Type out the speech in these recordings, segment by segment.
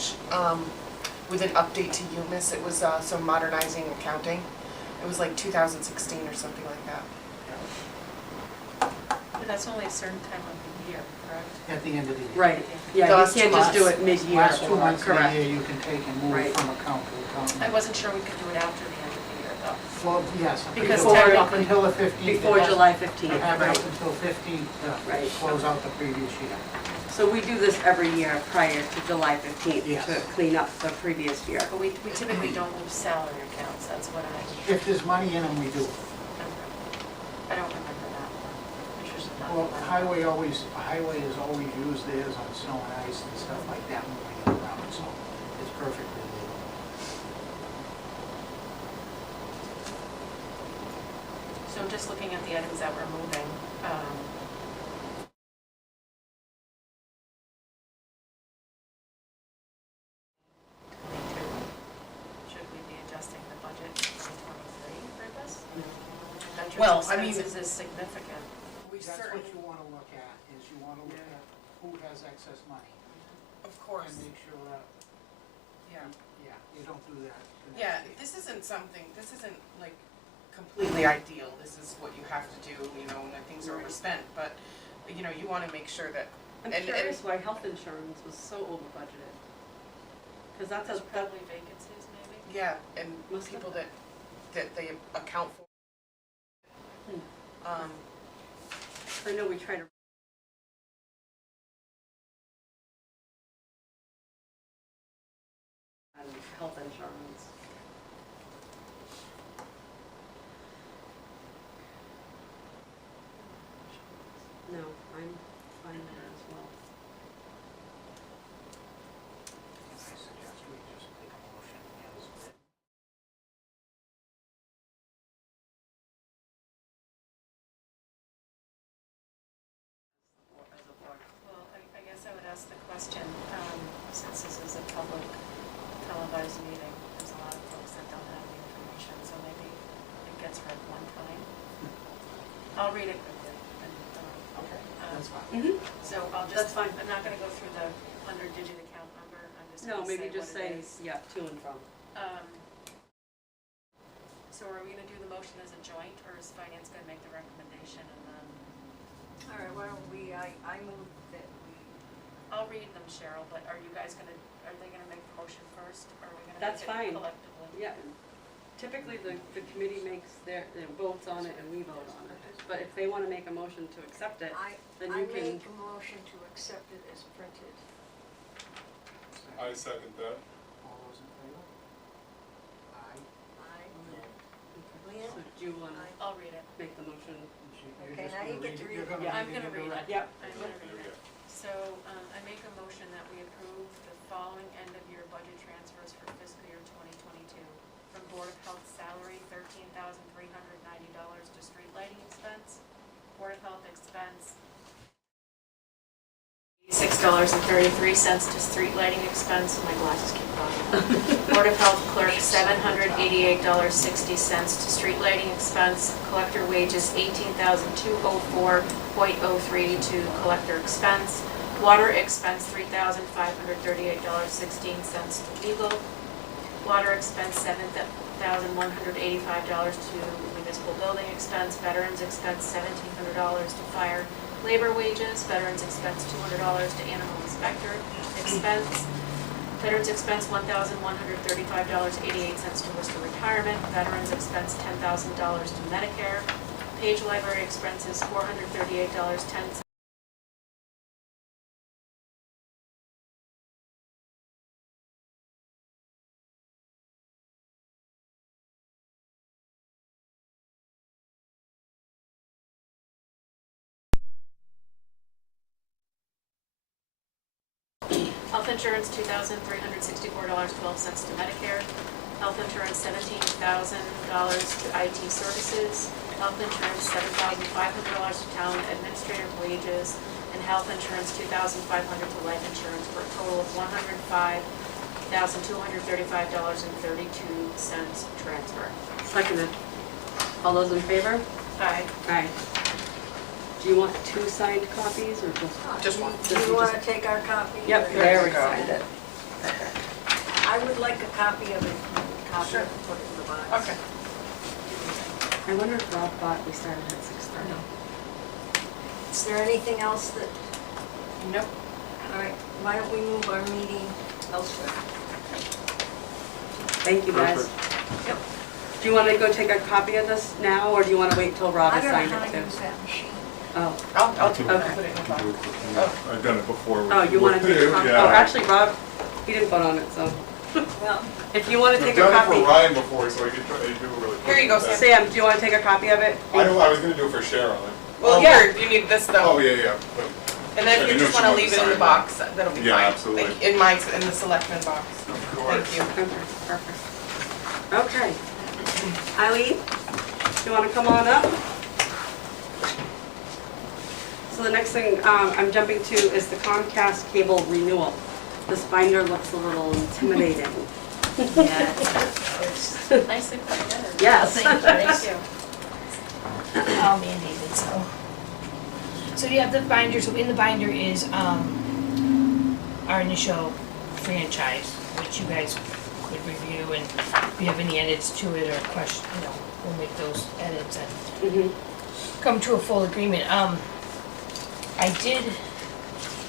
page with an update to UMIS. It was so modernizing accounting. It was like 2016 or something like that. But that's only a certain time of the year, correct? At the end of the year. Right, yeah, The you last can't 2 just do months. it mid-year. Last 2 months of the Correct. year you can take and move Right. from account to account. I wasn't sure we could do it after the end of the year, though. Well, yes. Because until- technically- Until the 15th. Before July 15th, You have right. up until 15th Right. to close out the previous year. So we do this every year prior to July 15th Yes. to clean up the previous year. But we typically don't move salary accounts, that's what If there's money in them, we do. I don't remember that. Which was not Well, fun. highway has always used theirs on snow and ice and stuff like that, moving it around, so it's perfectly legal. So just looking at the items that we're moving, should we be adjusting the budget for 23 for this? Well, I mean- Expenses is significant. We That's certainly, what you want to look at, is you want to look at who has excess money of course, and make sure that, yeah. yeah, you don't do that. the Yeah, next year. this isn't like completely ideal. This is what you have to do, you know, when things are overspent, but, you know, you want to make sure that, I'm And- curious why health insurance was so over budgeted. Because that's There's a, probably vacancies, maybe? yeah, and Must have. people that they account for. I know we try to. And health insurance. No, I'm fine with that as well. I suggest we just make a motion as written. As a board. Well, I guess I would ask the question, since this is a public televised meeting, there's a lot of folks that don't have the information, so maybe it gets read one time. I'll read it quickly. Okay, Um, that's fine. Mm-hmm. So I'll just, That's fine. I'm not gonna go through the 100-digit account number, I'm just No, gonna say maybe what just it say, is. yeah, to and from. So are we gonna do the motion as a joint, or is finance gonna make the recommendation and then? All right, why don't we, I move that we, I'll read them, Cheryl, but are you guys gonna, are they gonna make the motion first, or are we gonna That's make fine. it collectively? Yeah, typically the committee makes their votes on it and we vote on it. But if they want to make a motion to accept it, I then you can, make a motion to accept it as printed. I second that. All those in favor? Aye. Leanne? so do you want to I'll read it. make the motion? You're Okay, just now you gonna get to read You're it. gonna Yeah, I'm read gonna read it. Yep. I'm gonna read it. So, I make a motion that we approve the following end-of-year budget transfers for fiscal year 2022. From Board of Health salary, $13,390 to street lighting expense. Board of Health expense, $6.33 to street lighting expense. My glasses keep falling. Board of Health clerk, $788.60 to street lighting expense. Collector wages, $18,204.03 to collector expense. Water expense, $3,538.16 to legal. Water expense, $7,185 to municipal building expense. Veterans expense, $1,700 to fire labor wages. Veterans expense, $200 to animal inspector expense. Veterans expense, $1,135.88 to Worcester retirement. Veterans expense, $10,000 to Medicare. Page library expenses, $438.10. Health insurance, $2,364.12 to Medicare. Health insurance, $17,000 to IT services. Health insurance, $7,500 to town administrative wages. And health insurance, $2,500 to life insurance, for a total of $105,235.32 transfer. Seconded. All those in favor? Aye. Aye. Do you want 2 signed copies or just? Just one. Do you want to take our copy? Yep, or- there we go. signed it. Okay. copy of it, copy Sure. it, and put it in the box. Okay. I wonder if Rob thought we started at 6:30. Is there anything else that, Nope. all right, why don't we move our meeting elsewhere? Thank you, guys. Yep. Do you wanna go take a copy of this now, or do you wanna wait till Rob I has don't know signed how it to too? use that machine. Oh, I'll can- do it, okay. put it in the You box. do it quickly. Oh. I've done it before. oh, you wanna with take a you, copy? yeah. Oh, actually, Rob, he didn't vote on it, so. Well, If you wanna I've take a done it copy. for Ryan before, so I could try to do it really quick. Here you go, with that. Sam, do you wanna take a copy of it? I was gonna do it for Cheryl. Well, Oh. here, you need this though. Oh, yeah, but And then I if you didn't know just she wanna wanted leave to it in the sign box, that'll be fine. Yeah, absolutely. Like in the selectmen box. of course. Thank you. Okay, perfect. Okay. Eileen, do you wanna come on up? So the next thing I'm jumping to is the Comcast cable renewal. This binder looks a little intimidating. yeah, it's, Nicely put together. Yes. Thank you. All mandated, so. So you have the binder, so in the binder is, our initial franchise, which you guys could review, and if you have any edits to it or question, we'll make those edits and Mhm. come to a full agreement. I did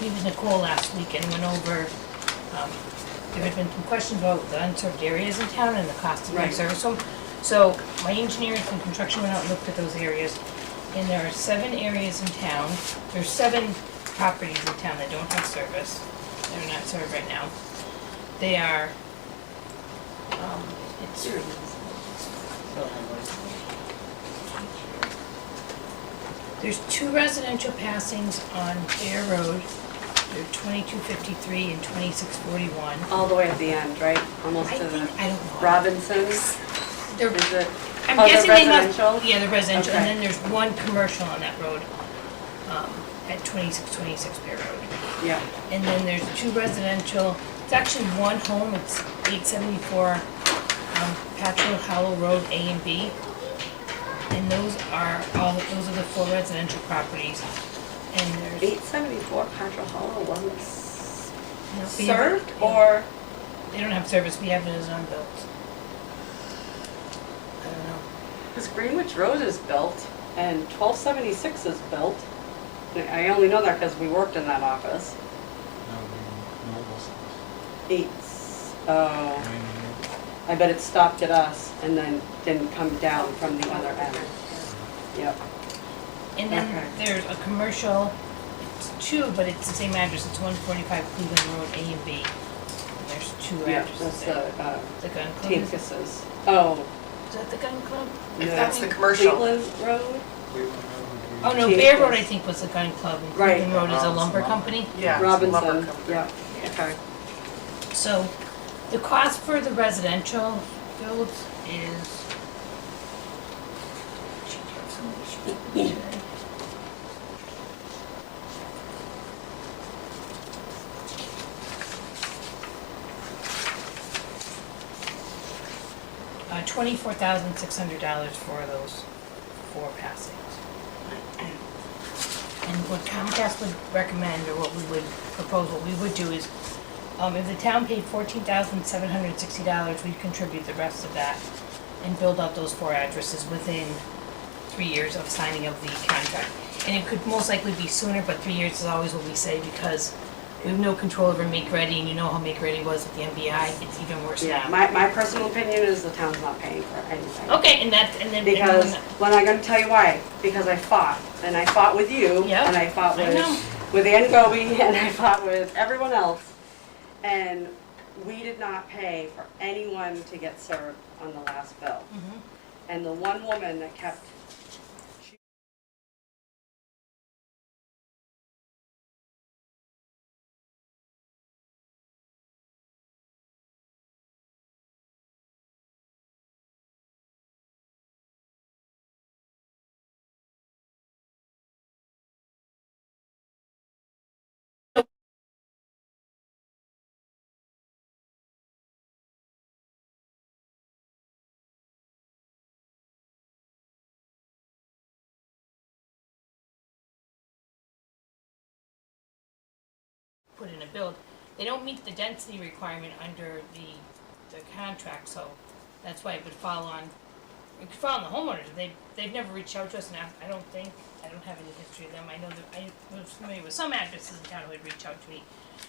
meet with Nicole last week and went over, there had been some questions about the unserved areas in town and the cost of Right. service them. So my engineers and construction went out and looked at those areas, and there are 7 areas in town. There's 7 properties in town that don't have service, they're not served right now. They are, it's, there's 2 residential passings on Bear Road. They're 2253 and 2641. All the way at the end, right? Almost I to think, the I don't know. Robinsons, They're, is it? I'm Oh, they're guessing they must, residential? yeah, they're residential, and Okay. then there's 1 commercial on that road, at 2626 Bear Road. Yeah, And then there's 2 residential, it's actually 1 home, it's 874, Patrol Hollow Road A and B. And those are the 4 residential properties, and there's. 874 Patrol Hollow wasn't No, we have it- served, or? They don't have service, we have it as unbuilt. I don't know. Because Greenwich Road is built, and 1276 is built. I only know that because we worked in that office. Oh, I bet it stopped at us and then didn't come down from the other end. Yep. And then Okay. there's a commercial, it's 2, but it's the same address, it's 145 Cleveland Road A and B. And there's 2 Yeah, addresses that's there. the The gun club, is Tankuses. Oh. that the gun club? If no. that's the commercial. Cleveland Road? Oh, no, Tankus. Bear Road I think was the gun club, and Right. Cleveland Road is a lumber Robinson. company. Yeah. it's a lumber Robinson, company. yeah, okay. So, the cost for the residential builds is. $24,600 for those 4 passings. And what Comcast would recommend, or what we would propose, what we would do is, if the town paid $14,760, we'd contribute the rest of that and build out those 4 addresses within 3 years of signing of the contract. And it could most likely be sooner, but 3 years is always what we say, because we have no control over Make Ready, and you know how Make Ready was with the MBI, it's even worse Yeah, now. my personal opinion is the town's not paying for anything. Okay, and then. Because, well, I'm gonna tell you why, because I fought, and I fought with you, Yep, and I fought I know. with Ann Goby, and I fought with everyone else. And we did not pay for anyone to get served on the last bill. Mhm. And the one woman that kept, Put in a build, they don't meet the density requirement under the their contract, so that's why it would fall on, it could fall on the homeowners. They've never reached out to us and asked, I don't have any history of them. I know that I was familiar with some addresses in town who had reached out to me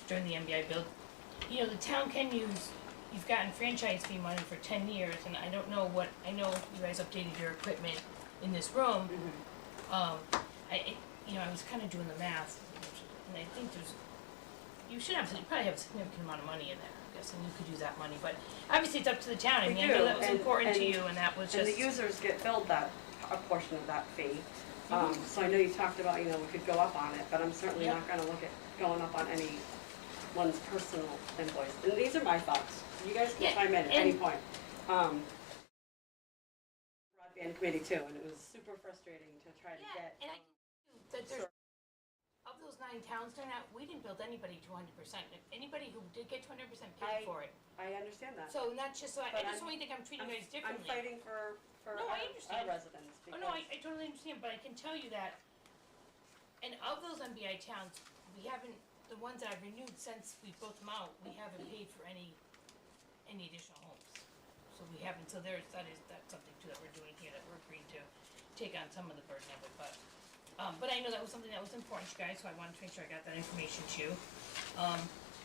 during the MBI build. You know, the town can use, you've gotten franchise fee money for 10 years, and I don't know what, I know you guys updated your equipment in this room. You know, I was kinda doing the math, and I think you probably have a significant amount of money in there, I guess, and you could use that money, but obviously it's up to the town. I We mean, I know do, that was and- important to and- you, and that was And just. the users get billed a portion of that fee. So I know you talked about, you know, we could go up on it, but I'm certainly Yeah. not gonna look at going up on anyone's personal invoice. And these are my thoughts. You guys can Yeah, chime in at any and- point. Broadband committee too, and it was super frustrating to try to Yeah, get. and I can tell you that there's, of those 9 towns doing that, we didn't build anybody to 100%. Anybody who did get to 100% paid for it. I understand that. So not just, so I But just I'm- don't think I'm treating you guys I'm differently. fighting for No, I our understand. residents Oh, because. no, I totally understand, but I can tell you that, and of those MBI towns, we haven't, the ones that I've renewed since we built them out, we haven't paid for any additional homes. So we haven't, so that's something too that we're doing here, that we're agreeing to take on some of the burden of it, but I know that was something that was important to you guys, so I wanted to make sure I got that information to you.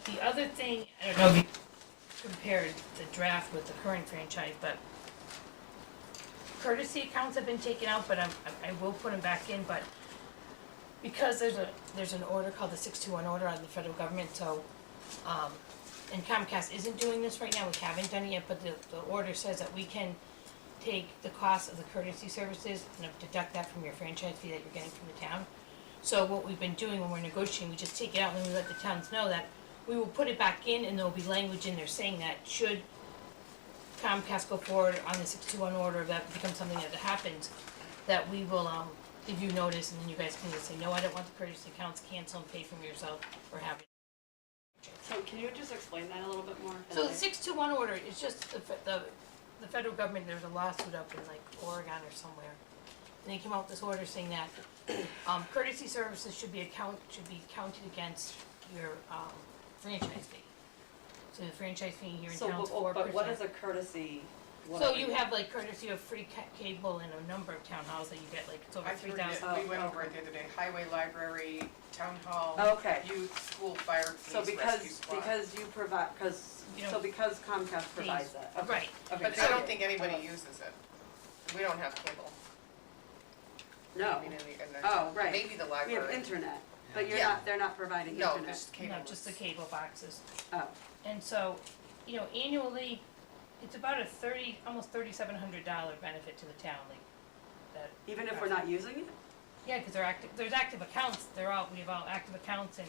The other thing, I don't know if you compared the draft with the current franchise, but courtesy accounts have been taken out, but I will put them back in, but because there's an order called the 621 order on the federal government, so, and Comcast isn't doing this right now, we haven't done it yet, but the order says that we can take the cost of the courtesy services and deduct that from your franchise fee that you're getting from the town. So what we've been doing when we're negotiating, we just take it out and then we let the towns know that we will put it back in, and there'll be language in there saying that should Comcast go forward on the 621 order, if that becomes something that happens, that we will, give you notice, and then you guys can just say, no, I don't want the courtesy accounts, cancel and pay from yourself, or have it. So can you just explain that a little bit more? So the 621 order is just the federal government, there's a lawsuit up in like Oregon or somewhere. And they came out with this order saying that, courtesy services should be counted against your, franchise fee. So the franchise fee here in town's 4%. But what is a courtesy? So you have like courtesy of free cable in a number of town halls that you get, like it's over I threw 3,000. it, we went over it the other day, highway, library, town hall, Okay. youth, school, fire, So police, rescue because, squad. because you provide, You know, so because Comcast provides that, okay. Right. Okay, But so- I don't think anybody uses it. We don't have cable. No, I mean, in the, oh, right. maybe the We library. have internet, but Yeah. they're not providing No, internet. just cable. No, just the cable boxes. Oh, And so, you know, annually, it's about a almost $3,700 benefit to the town, like, that. even if we're not using it? Yeah, because there's active accounts, we have all active accounts in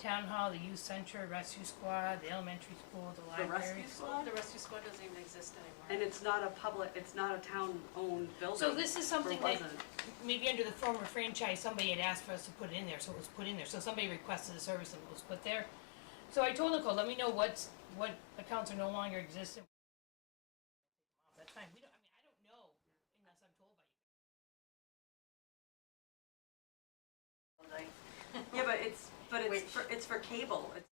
town hall, the youth center, rescue squad, the elementary school, the The library. rescue squad? The rescue squad doesn't even exist anymore. And it's not a town-owned building. So this is something Or that, wasn't. maybe under the former franchise, somebody had asked for us to put it in there, so it was put in there, so somebody requested a service and it was put there. So I told Nicole, let me know what accounts are no longer existing. That's fine, I don't know unless I'm told by you. Yeah, but Wait. it's for cable. It's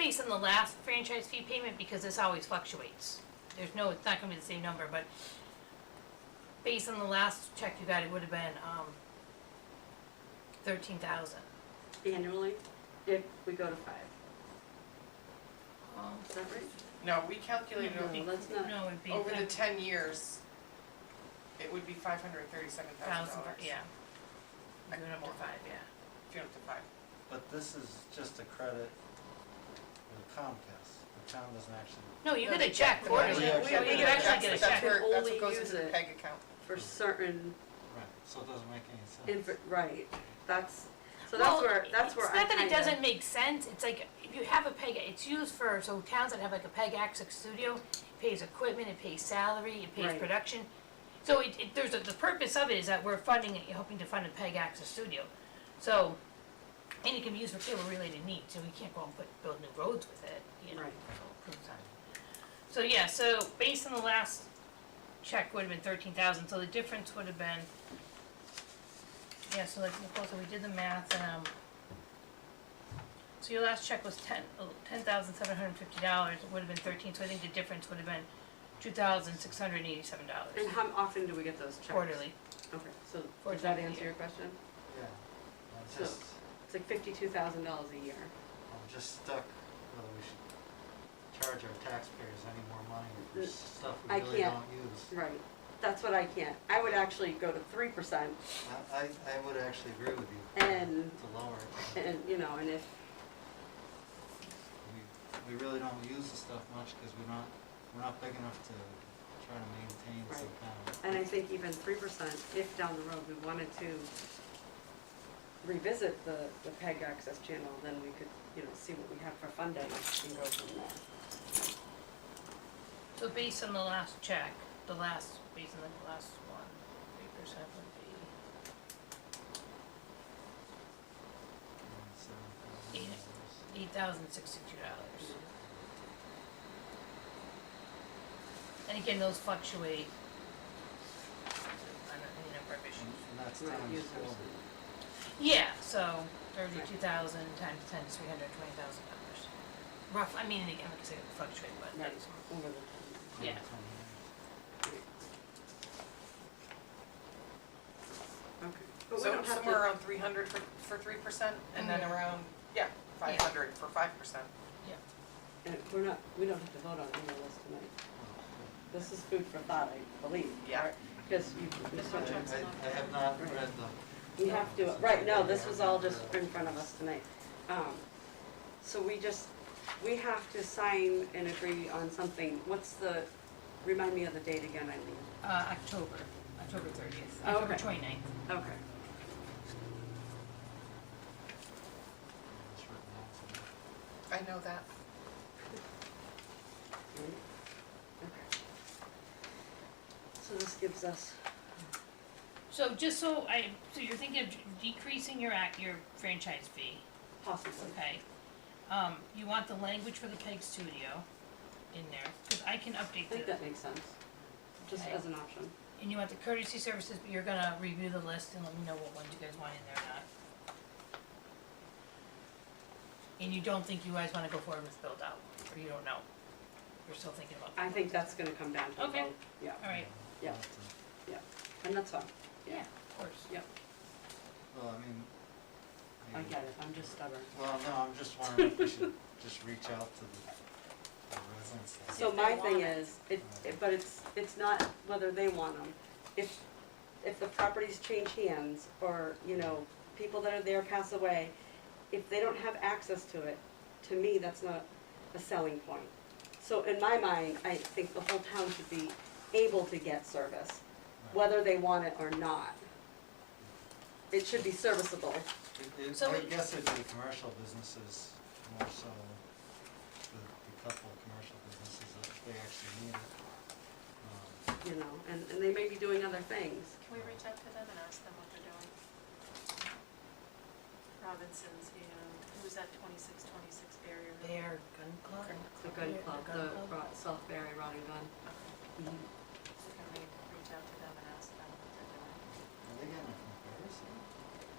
based on the last franchise fee payment, because this always fluctuates. It's not gonna be the same number, but based on the last check you got, it would have been, 13,000. Annually, if we go to 5. Is that right? No, we calculated No, that's not. No, it'd be. over the 10 years, it would be $537,000. Yeah. Going up to 5, yeah. If you're up to 5. But this is just a credit with Comcast. The town doesn't actually. No, you No, get a the check the quarterly. money- We- You we- actually get a That's check. where, that's Only what goes use into the it. PEG account. For certain, Right, so it doesn't make any sense. right, that's, so Well, that's where I It's not that it kinda- doesn't make sense, it's like, if you have a PEG, it's used for, so towns that have like a PEG access studio, it pays equipment, it pays salary, it pays Right. production. So the purpose of it is that we're funding it, hoping to fund a PEG access studio. So, and it can be used for cable related needs, so we can't go and build new roads with it, you know. Right. So yeah, so based on the last check would have been 13,000, so the difference would have been, yeah, so like, so we did the math, and, so your last check was $10,750, it would have been 13, so I think the difference would have been $2,687 And how often do we get those checks? quarterly. Okay, so For does that the answer year. your question? Yeah, I'm So- just, It's like $52,000 a year. I'm just stuck whether we should charge our taxpayers any more money for stuff we I really can't. don't use. Right, that's what I can't. I would actually go to 3%, I would actually agree with you. And- To lower it. and, you know, and if, We really don't use the stuff much because we're not big enough to try to maintain some Right. kind of. and I think even 3%, if down the road we wanted to revisit the PEG access channel, then we could, you know, see what we have for funding and go from there. So based on the last check, based on the last one, 3% would be $8,062. And again, those fluctuate on any number of issues. And that's Right, times users. 4. Yeah, so 32,000 times 10 is $320,000. Rough, I mean, again, like I said, it will fluctuate, but Right, that's, over the, yeah. okay. But we So don't have somewhere to, around 300 for 3%, and then Mhm. around, 500 for 5%. and we don't have to vote on any of this tonight. This is food for thought, I believe. Yeah. Because you, This one checks in. I have not read them. you have to, right, no, this was all just in front of us tonight. So we have to sign and agree on something. Remind me of the date again, Eileen. October 30th, Oh, October okay. 29th. Okay. It's written out. I know that. Okay. So this gives us, So so you're thinking of decreasing your franchise fee, possibly, okay? You want the language for the PEG studio in there, because I can I update think the, that makes sense, just Okay. as an option. and you want the courtesy services, but you're gonna review the list and let me know what ones you guys want in there or not. And you don't think you guys wanna go forward with build out, or you don't know? You're still thinking about. I think that's gonna come down to a Okay. vote. Yeah, Alright, Yeah. We'll have and that's fine. yeah, of course. Yep, to- Well, I mean. I maybe- get it, I'm just stubborn. Well, no, I'm just wondering if we should just reach out to the residents. So If they my thing want it. is, but it's not whether they want them. If the properties change hands, or, you know, people that are there pass away, if they don't have access to it, to me, that's not a selling point. So in my mind, I think the whole town should be able to get service, whether they want it or not. It should be serviceable. So I it- guess it'd be commercial businesses, more so, the couple of commercial businesses that they actually need it. You know, and they may be doing other things. Can we reach out to them and ask them what they're doing? Robinson's, who's that 2626 barrier? Their gun club? The gun club, gun the club? Southbury Rod and Gun. Okay. Mhm. So can we reach out to them and ask them what they're doing? Are they getting it from Paris?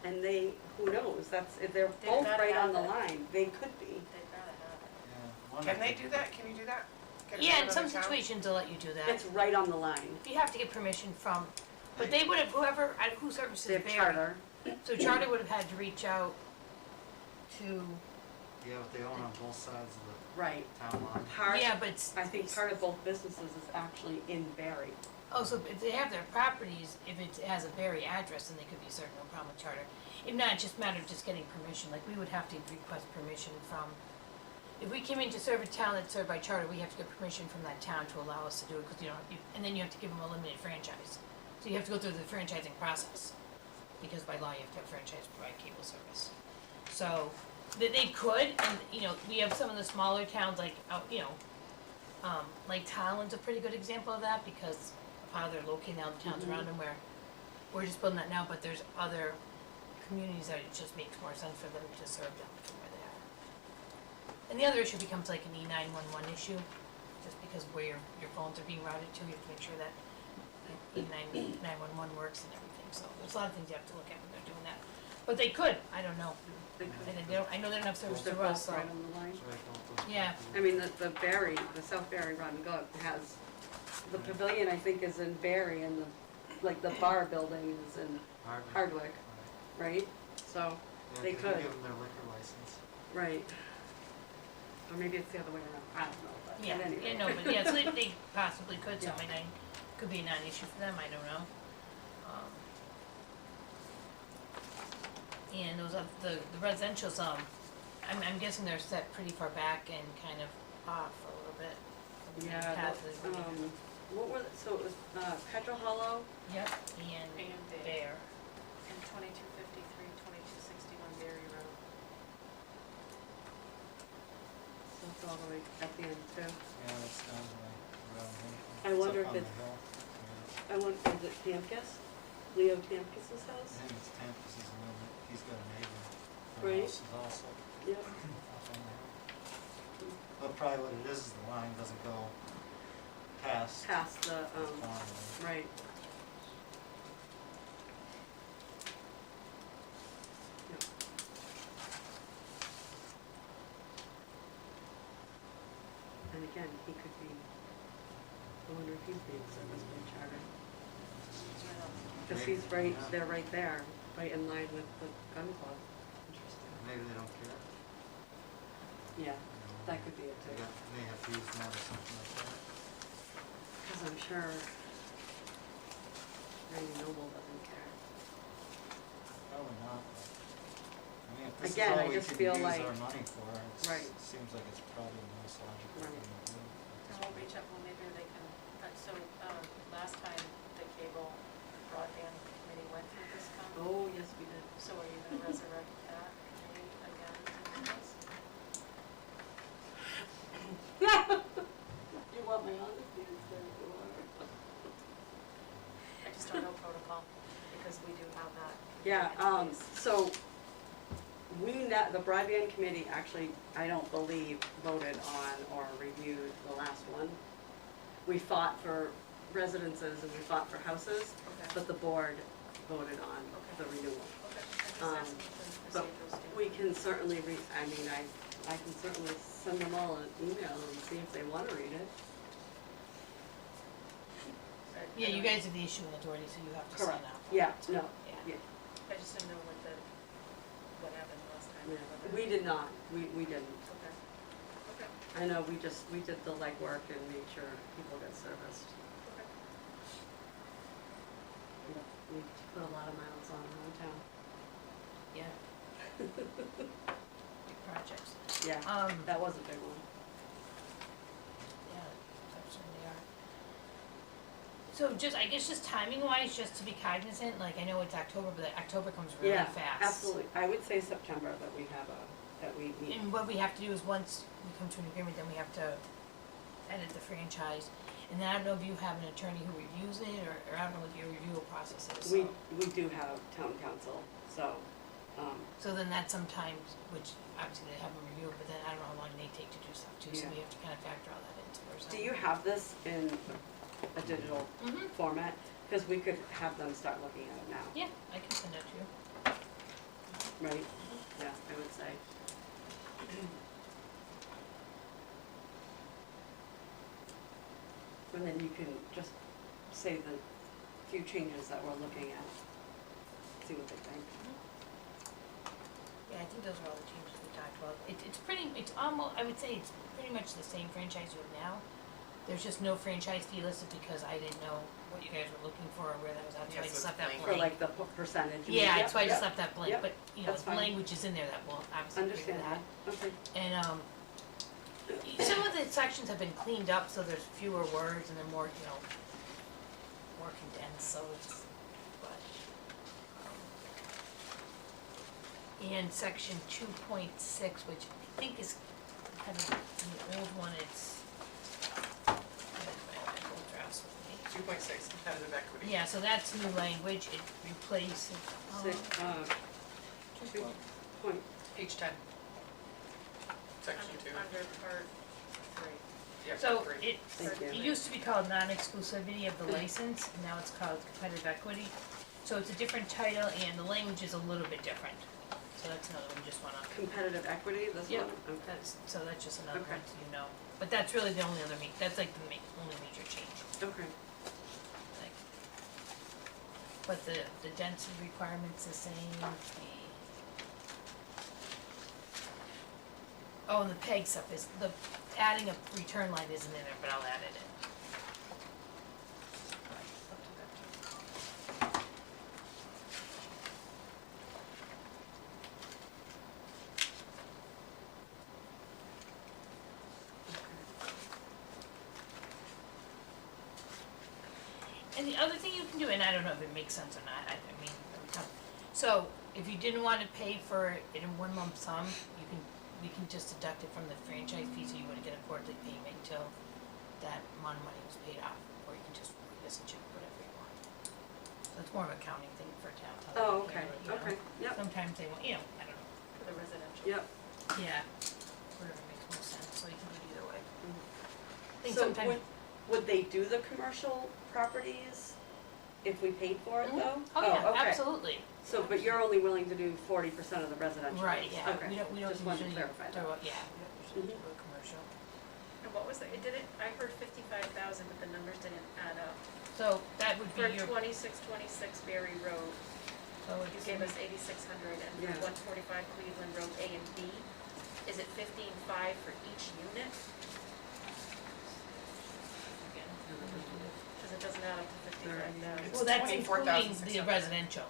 And they, who knows, if they're They've both gotta right on have the it. line, they could be. They've gotta have it. Yeah, one Can of they the- do that? Can you do that? Get it Yeah, from in some another town? situations they'll let you do that. It's right on the line. You have to get permission from, but they would have, whoever, who services They have Barry. charter. So Charter would have had to reach out to, Yeah, but they own on both sides of Right. the town line. Part, yeah, but it's. I think part of both businesses is actually in Barry. Oh, so if they have their properties, if it has a Barry address, then they could be served, no problem with Charter. If not, it's just a matter of just getting permission, like we would have to request permission from, if we came in to serve a town that's served by Charter, we have to get permission from that town to allow us to do it, cause and then you have to give them a limited franchise. So you have to go through the franchising process, because by law you have to have franchise provide cable service. So, they could, and, we have some of the smaller towns, like, like Talon's a pretty good example of that, because of how they're located now, the towns around them, where we're just building that now, but there's other communities that it just makes more sense for them to serve them from where they are. And the other issue becomes like an E911 issue, just because where your phones are being routed to, you have to make sure that E911 works and everything, so there's a lot of things you have to look at when they're doing that. But they could, I don't know, They could. I know they don't have service They're through us, both so, right on the line. So I don't know. yeah. I mean, the Barry, the South Barry Run and Go has, the pavilion I think is in Barry and the bar building is in Hardwick, right? So, Yeah, they they could. give them their liquor license. right. Or maybe it's the other way around, I don't know, but Yeah, at any rate. yeah, no, but yeah, so they possibly could, so Yeah. it might could be a non-issue for them, I don't know. And those are, the residential's, I'm guessing they're set pretty far back and kind of off a little bit. from the Yeah, path the, of the- what were, so it was, Petrol Hollow, Yep, and And Bear. And 2253, 2261 Berry Road. so it's all the way at the end too. Yeah, it's down around here. I wonder It's up if on the it's- hill. Yeah. I wonder, is it Tamkus? Leo Tamkus's I house? think it's Tempest, he's got a neighbor. Right. Their house is also Yep. up on the hill. But probably what it is the line doesn't go past. Past the, the farm. right. Yep. And again, he could be, I wonder if he's being serviced by charter. Cause he's right, Yeah. they're right there, right in line with the gun club. Interesting. Maybe they don't care. Yeah, you know. that could be it They too. may have to use them or something like that. Cause I'm sure Randy Noble doesn't care. Probably not, but, I mean, if this is Again, I all we just can feel use like- our money for, Right. it seems like it's probably the most logical Right. thing to do. And we'll reach out, well, maybe they can, so, last time the cable broadband committee went through this convo. Oh, yes, we did. So are you gonna resurrect that committee again in this? You want my honesty instead of yours? I just don't know protocol, because we do have that. Yeah, in place. so the broadband committee actually, I don't believe, voted on or reviewed the last one. We fought for residences and we fought for houses, Okay. but the board voted on the renewal. Okay, I'm um, just asking for But procedural standpoint. we can certainly I can certainly send them all an email and see if they wanna read it. Yeah, you guys are the issuing authority, so you have to sign Correct. off. Yeah, no, Yeah. yeah, I just didn't know what happened last time. yeah. whether- We did not, we didn't. Okay, okay, I know, we did the legwork and made sure people got serviced. okay. We put a lot of miles on around town. Yeah. Big projects. Yeah, that was a big one. Yeah, absolutely are. So just, I guess just timing wise, just to be cognizant, like I know it's October, but October comes really Yeah, fast. absolutely. I would say September that we have that we meet. And what we have to do is once we come to an agreement, then we have to edit the franchise. And then I don't know if you have an attorney who reviews it, or I don't know what your review process is, so. We do have town council, so, So then that's sometimes, which obviously they have them review it, but then I don't know how long they take to do stuff too, so Yeah. we have to kind of factor all that into our. do you have this in a digital Mm-hmm, format? Because we could have them start looking at it now, yeah, I can send that to you. right? Yeah, I would say. and then you can just say the few changes that we're looking at. See what they think. Yeah, I think those are all the changes we talked about. It's almost, I would say it's pretty much the same franchise you have now. There's just no franchise fee listed because I didn't know what you guys were looking for or where that was at, so I Yes, just it's left that blank. blank. For like the percentage. Yeah, Yep, so I just yep. left that blank, Yep, but, you know, that's the fine. language is in there that will obviously figure Understand that. that, okay. And, some of the sections have been cleaned up, so there's fewer words and they're more, you know, more condensed, so it's, but. And section 2.6, which I think is kind of, in the old one, it's, I have my old drafts with me. 2.6, competitive equity. Yeah, so that's new language, it replaces, Six, 2 point, Page 10. Section 2. Under part 3. Yeah, so part 3. it, Thank you. it used to be called non-exclusivity of the license, and now it's called competitive equity. So it's a different title and the language is a little bit different. So that's another one, just wanna, competitive equity, this Yep. one? Okay. that's just another Okay. one so you know. But that's really the only other that's like the only major change, Okay. like. But the density requirement's the same, oh, and the PEG stuff is, adding a return line isn't in there, but I'll add it in. And the other thing you can do, and I don't know if it makes sense or not, I mean, so if you didn't wanna pay for it in one lump sum, we can just deduct it from the franchise fee, so you wouldn't get a quarterly payment until that amount of money was paid off, or you can just write us a check, whatever you want. So it's more of an accounting thing for town. how they Oh, handle okay, it, you know. okay, yep, Sometimes they want, you know, I don't know, For the residential. yep. yeah, whatever makes most sense, so you can do it either way. I think So sometimes. would they do the commercial properties if we paid for it though? Oh, yeah, okay. absolutely. So, but you're only willing to do 40% of the residential? Right, yeah, Okay. we don't Just wanted to usually clarify that. throw, yeah, we don't usually do Mhm. a commercial. And what was it didn't, I heard 55,000, but the numbers didn't add up. So that would be For your, 2626 Berry Road, so you it's, gave us 8,600, and Yeah. for 145 Cleveland Road A and B, is it 15,500 for each unit? Because it doesn't add up to 55,000. It's well, that's including the 24,600. residential.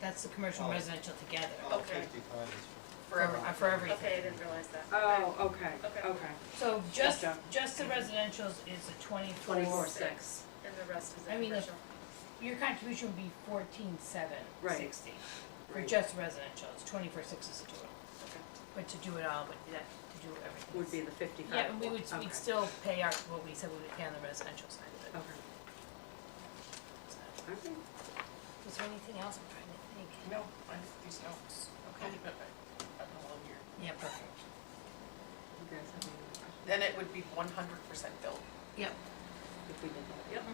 That's the commercial and Oh. residential together, Okay. 55 is For everyone. for everything. Okay, I didn't realize that. Oh, okay, Okay. okay. So just Gotcha. the residentials is a 24. 24,600. And the rest is the I mean, commercial. Your contribution would be 14,760. For Right. just residential, it's 24,600 is the total. Okay. But to do it all, but that, to do everything. Would be the 55. Yeah, and we'd Okay. still pay our, what we said we would pay on the residential side of it. Okay. So, Okay. is there anything else I'm trying to think? No, I have these notes. Okay. But I don't know here. Yeah, perfect. You guys have any other questions? Then it would be 100% billed. Yep. If we did that, yep.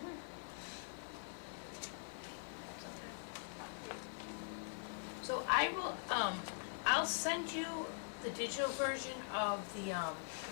So I will, I'll send you the digital version of the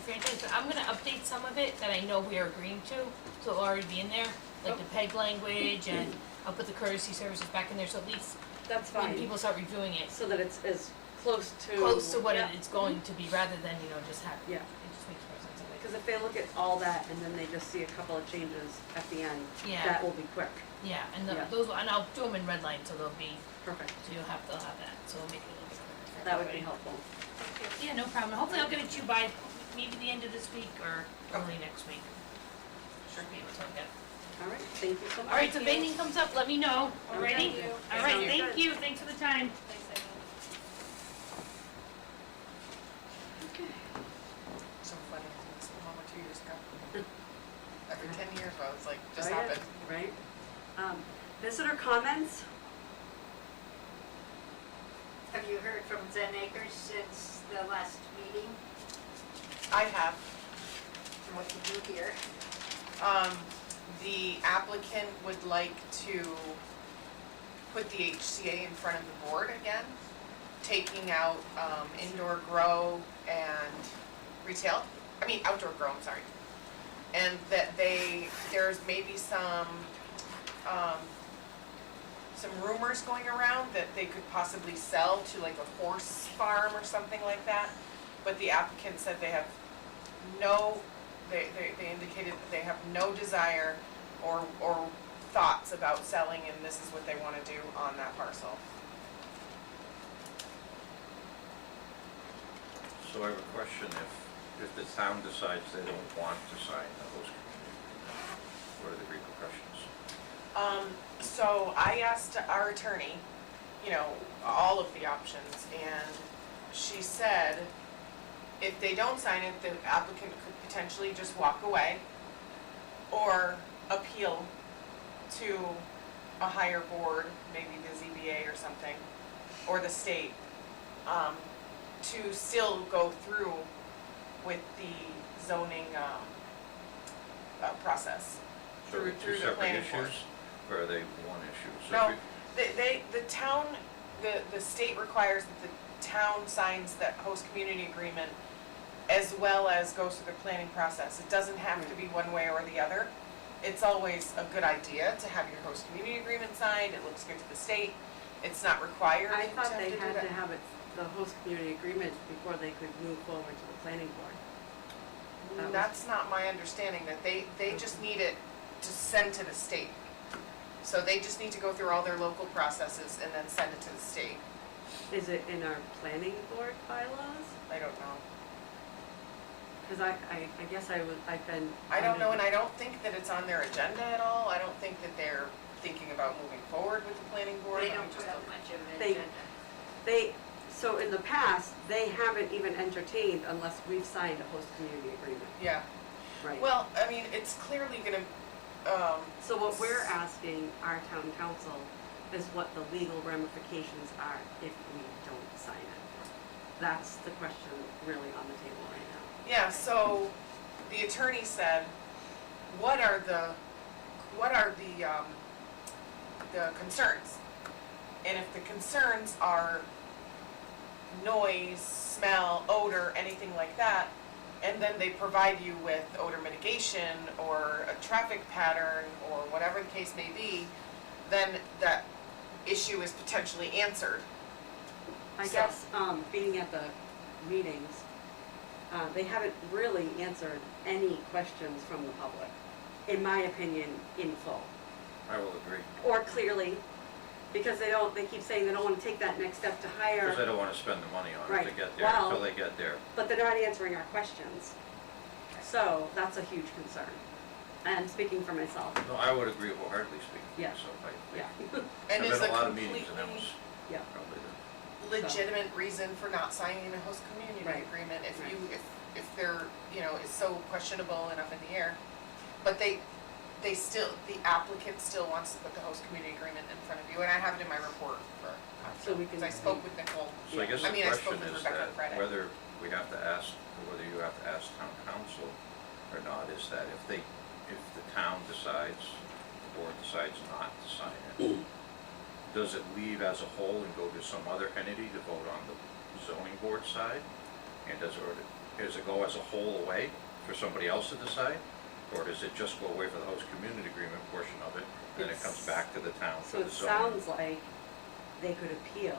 franchise, but I'm gonna update some of it that I know we are agreeing to, so it'll already be in there, like the PEG language, and I'll put the courtesy services back in there, so at least That's when fine, people start reviewing it, so that it's as close to. close to what Yeah. it's going to be, rather than, you know, just have, Yeah. it just makes more sense. Because if they look at all that and then they just see a couple of changes at the end, Yeah. that will be quick. Yeah, and Yeah. those, and I'll do them in red line, so they'll be, Perfect. so they'll have that, so it'll make it a little bit quicker for That would be everybody. helpful. Yeah, no problem. Hopefully I'll get it to you by maybe the end of this week or early next week. Should be able to get. All right, thank you so much. All right, so if anything comes up, let me know. Alrighty? Thank you. All right, Thank thank you. Thanks for the time. Thanks, Eileen. So funny, it's the moment 2 years ago. Every 10 years, I was like, just Right, happened. Right? Visitor comments? Have you heard from Zen Acres since the last meeting? I have. And what did you hear? The applicant would like to put the HCA in front of the board again, taking out indoor grow and retail, outdoor grow, I'm sorry. and that there's maybe some rumors going around that they could possibly sell to like a horse farm or something like that. But the applicant said they have they indicated that they have no desire or thoughts about selling, and this is what they wanna do on that parcel. So I have a question, if the town decides they don't want to sign the host community agreement, what are the repercussions? So I asked our attorney, you know, all of the options, and she said if they don't sign it, the applicant could potentially just walk away or appeal to a higher board, maybe the ZBA or something, or the state, to still go through with the zoning, process. So Through two the separate planning board. issues, or are they one issue? So No, if the town, the state requires that the town signs that host community agreement as well as goes through the planning process. It doesn't have to be one way or the other. It's always a good idea to have your host community agreement signed, it looks good to the state. It's not required I to thought have they to do had that. to have it, the host community agreement before they could move forward to the planning board. That was- That's not my understanding, that they just need it to send to the state. So they just need to go through all their local processes and then send it to the state. Is it in our planning board bylaws? I don't know. Cause I guess I've been. I don't know, and I don't think that it's on their agenda at all. I don't think that they're thinking about moving forward with the planning board. They Let me don't just put up look. much of an They- agenda. So in the past, they haven't even entertained unless we've signed a host community agreement, Yeah, right? well, I mean, it's clearly gonna, So what we're asking our town council is what the legal ramifications are if we don't sign it. That's the question really on the table right now. yeah, so the attorney said, what are the concerns? And if the concerns are noise, smell, odor, anything like that, and then they provide you with odor mitigation or a traffic pattern or whatever the case may be, then that issue is potentially answered. I So- guess, being at the meetings, they haven't really answered any questions from the public, in my opinion, in full. I will agree, Or clearly, because they keep saying they don't wanna take that next step to hire. because I don't wanna spend the money on it to Right. get there, Well- until they get there. But they're not answering our questions. So that's a huge concern. And speaking for myself, No, I would agree wholeheartedly speaking for Yeah. myself, yeah, And I've is been a to a lot of meetings and that completely was yeah. probably legitimate reason for not signing a host community Right. agreement if Right. if they're, you know, is so questionable and up in the air. But the applicant still wants to put the host community agreement in front of you, and I have it in my report for, So we can. because I spoke with Nicole. So I guess I the mean, I spoke question with is Rebecca that Friday. whether we have to ask, or whether you have to ask town council or not, is that if the town decides, the board decides not to sign it, does it leave as a whole and go to some other entity to vote on the zoning board side? And does it go as a whole away for somebody else to decide? Or does it just go away for the host community agreement portion of it, and then it comes back to the town So for the it zoning? sounds like they could appeal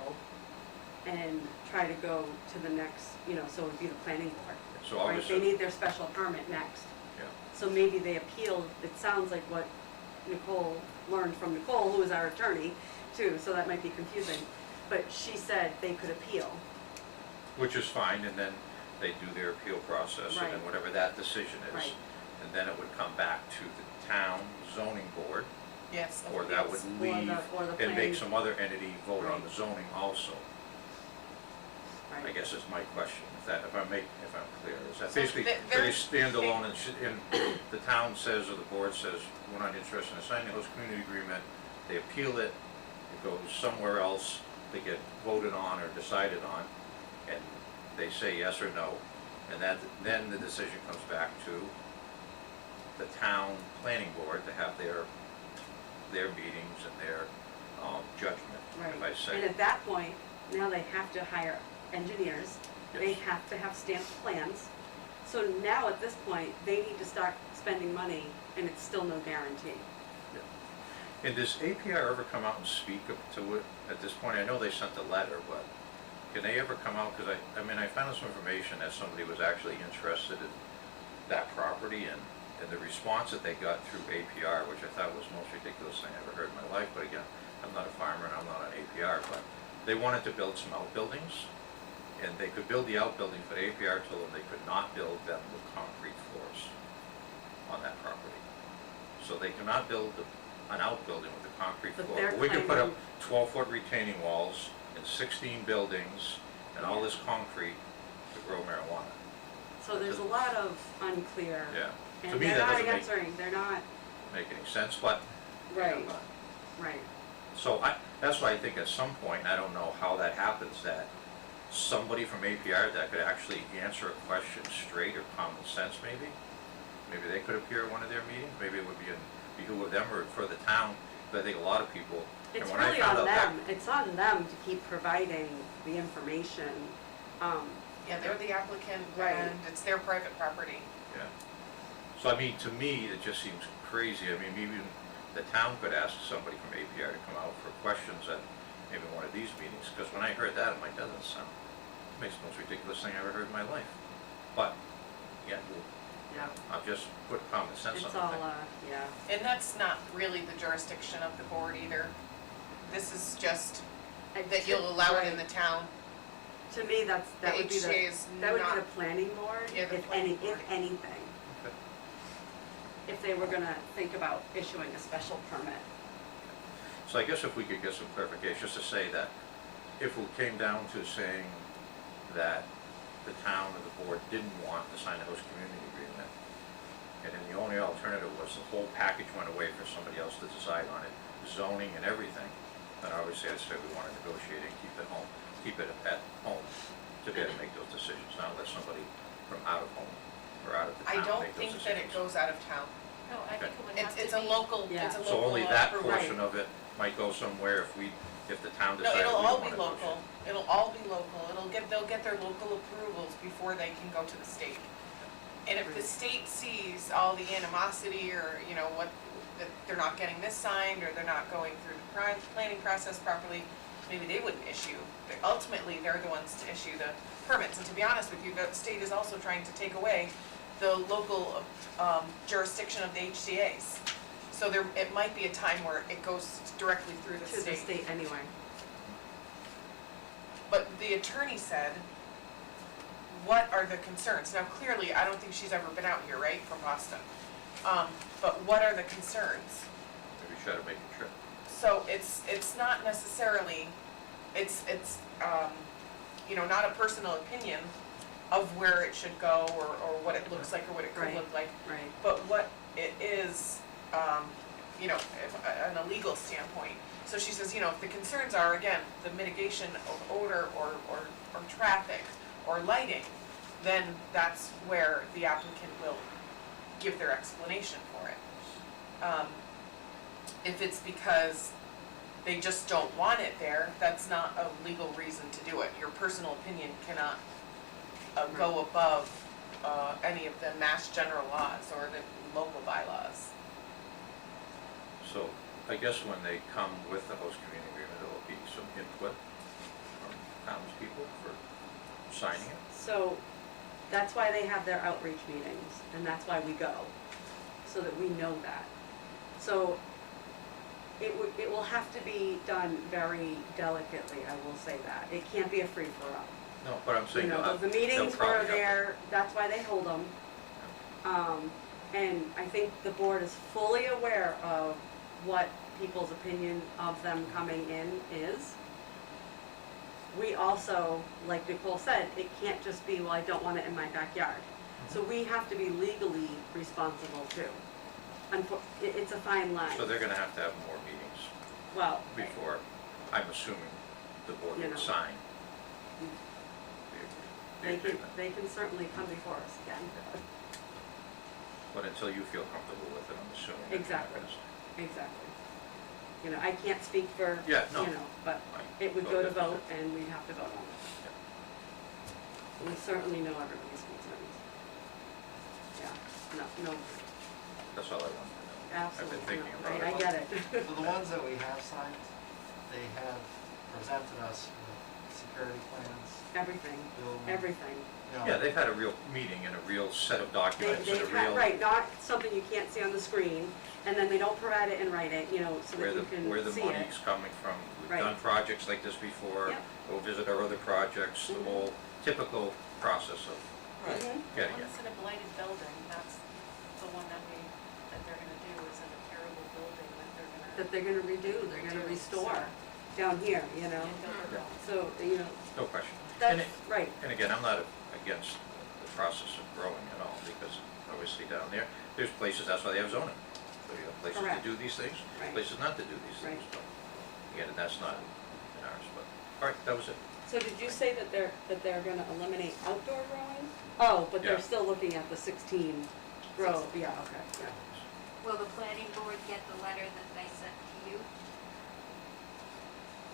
and try to go to the next, so it would be the planning board. So Right, obviously, they need their special permit next. yeah. So maybe they appealed, it sounds like what Nicole learned from Nicole, who is our attorney, too, so that might be confusing. But she said they could appeal. Which is fine, and then they do their appeal process, and Right. then whatever that decision is, Right. and then it would come back to the town zoning board, Yes. or that would leave or the and planning- make some other entity vote on Right. the zoning also. I Right. guess is my question, if I'm clear, is that So basically, th- so they there's- stand alone and the town says, or the board says, we're not interested in signing the host community agreement, they appeal it, it goes somewhere else, they get voted on or decided on, and they say yes or no, and then the decision comes back to the town planning board to have their meetings and their judgment, if I Right, say. and at that point, now they have to hire engineers, they Yes. have to have stamped plans. So now at this point, they need to start spending money and it's still no guarantee. And does APR ever come out and speak up to it at this point? I know they sent a letter, but can they ever come out? Because I mean, I found some information that somebody was actually interested in that property, and the response that they got through APR, which I thought was the most ridiculous thing I ever heard in my life, but again, I'm not a farmer and I'm not on APR, but they wanted to build some outbuildings, and they could build the outbuildings, but APR told them they could not build them with concrete floors on that property. So they cannot build an outbuilding with a concrete But floor. they're But we could put up claiming- 12-foot retaining walls and 16 buildings and all this concrete to grow marijuana. So there's a lot of unclear, Yeah. To and me, they're that not doesn't answering, they're not, make any sense, but. you know, right, right. So that's why I think at some point, I don't know how that happens, that somebody from APR that could actually answer a question straight or common sense maybe they could appear at one of their meetings, maybe it would behoove them or for the town, but I think a lot of people. It's and when I really found on out that- them, it's on them to keep providing the information, Yeah, they're the applicant Right. and it's their private property. Yeah. So I mean, to me, it just seems crazy. I mean, even the town could ask somebody from APR to come out for questions at maybe one of these meetings, because when I heard that, I'm like, that doesn't sound, it makes the most ridiculous thing I ever heard in my life. But, yeah, yeah, I'll just put common sense on it's the all, thing. yeah. And that's not really the jurisdiction of the board either. This is just that you'll allow it in the town. To me, that would be HCA is that would be not- the planning board, Yeah, the if planning board. anything. Okay. If they were gonna think about issuing a special permit. So I guess if we could get some clarification, just to say that if it came down to saying that the town or the board didn't want to sign a host community agreement, and then the only alternative was the whole package went away for somebody else to decide on it, zoning and everything, then obviously I'd say we want to negotiate and keep it at home to be able to make those decisions, not let somebody from out of home or out of the I town don't make those think decisions. that it goes out of town. No, I think it would have to be. It's a local, Yeah. it's a So local only that approval. portion of it might go somewhere if the town No, decided we it'll don't all want be to local. It'll all be local. They'll get their local approvals before they can go to the state. And if the state sees all the animosity or, you know, that they're not getting this signed or they're not going through the planning process properly, maybe they wouldn't issue. But ultimately, they're the ones to issue the permits. And to be honest with you, the state is also trying to take away the local jurisdiction of the HCA's. So it might be a time where it goes directly through the To the state anyway. But the attorney said, what are the concerns? Now, clearly, I don't think she's ever been out here, right, from Boston. But what are the concerns? Maybe try to make a trip. So it's not necessarily, it's you know, not a personal opinion of where it should go or what it looks like or what it could Right. look like. Right. But what it is, you know, on a legal standpoint. So she says, you know, if the concerns are, again, the mitigation of odor or traffic or lighting, then that's where the applicant will give their explanation for it. If it's because they just don't want it there, that's not a legal reason to do it. Your personal opinion cannot go above any of the mass general laws or the local bylaws. So I guess when they come with the host community agreement, there will be some input from townspeople for signing it. So that's why they have their outreach meetings, and that's why we go, so that we know that. So it will have to be done very delicately, I will say that. It can't be a free-for-all. No, but I'm saying You know, they'll have- the meetings they'll probably were have to- there, that's why they hold them. And I think the board is fully aware of what people's opinion of them coming in is. We also, like Nicole said, it can't just be, well, I don't want it in my backyard. So we have to be legally responsible too. It's a fine line. So they're gonna have to have more meetings Well, before, I'm assuming, the board You would know. sign the agreement. they can certainly come before us again. But until you feel comfortable with it, I'm assuming. that you're not Exactly. gonna sign. Exactly. You know, I can't speak for, Yeah, no. you know, but Fine. it would Go go to ahead. vote and we'd have to vote on it. We certainly know everybody's concerns. Yeah, no, That's all I wanted to know. Absolutely, thinking no, about I it. get it. So the ones that we have signed, they have presented us with security plans, Everything, building. everything. You know, Yeah, they've had a real meeting and a real set of documents and a They've had, real, right, not something you can't see on the screen, and then they don't provide it and write it, you know, so that you can where the see it. money's coming from. We've Right. done projects like this before, Yep. go visit our other projects, the Mhm. whole typical process of Mhm. getting When it. it's in a blighted building, that's the one that they're gonna do, is in a terrible building That they're gonna redo, they're gonna Redo, restore so- down here, you know, and build their own. so, you know, No question. that's, And it- right, And again, I'm not against the process of growing at all, because obviously down there, there's places, that's why they have zoning. So you have places to Correct. do these things, Right. places not to do these things, Right. but again, that's not in ours, but, all right, that was it. so did you say that they're gonna eliminate outdoor growing? Oh, but they're Yeah. still looking at the 16 grow, yeah, okay, yeah. Will the planning board get the letter that they sent to you?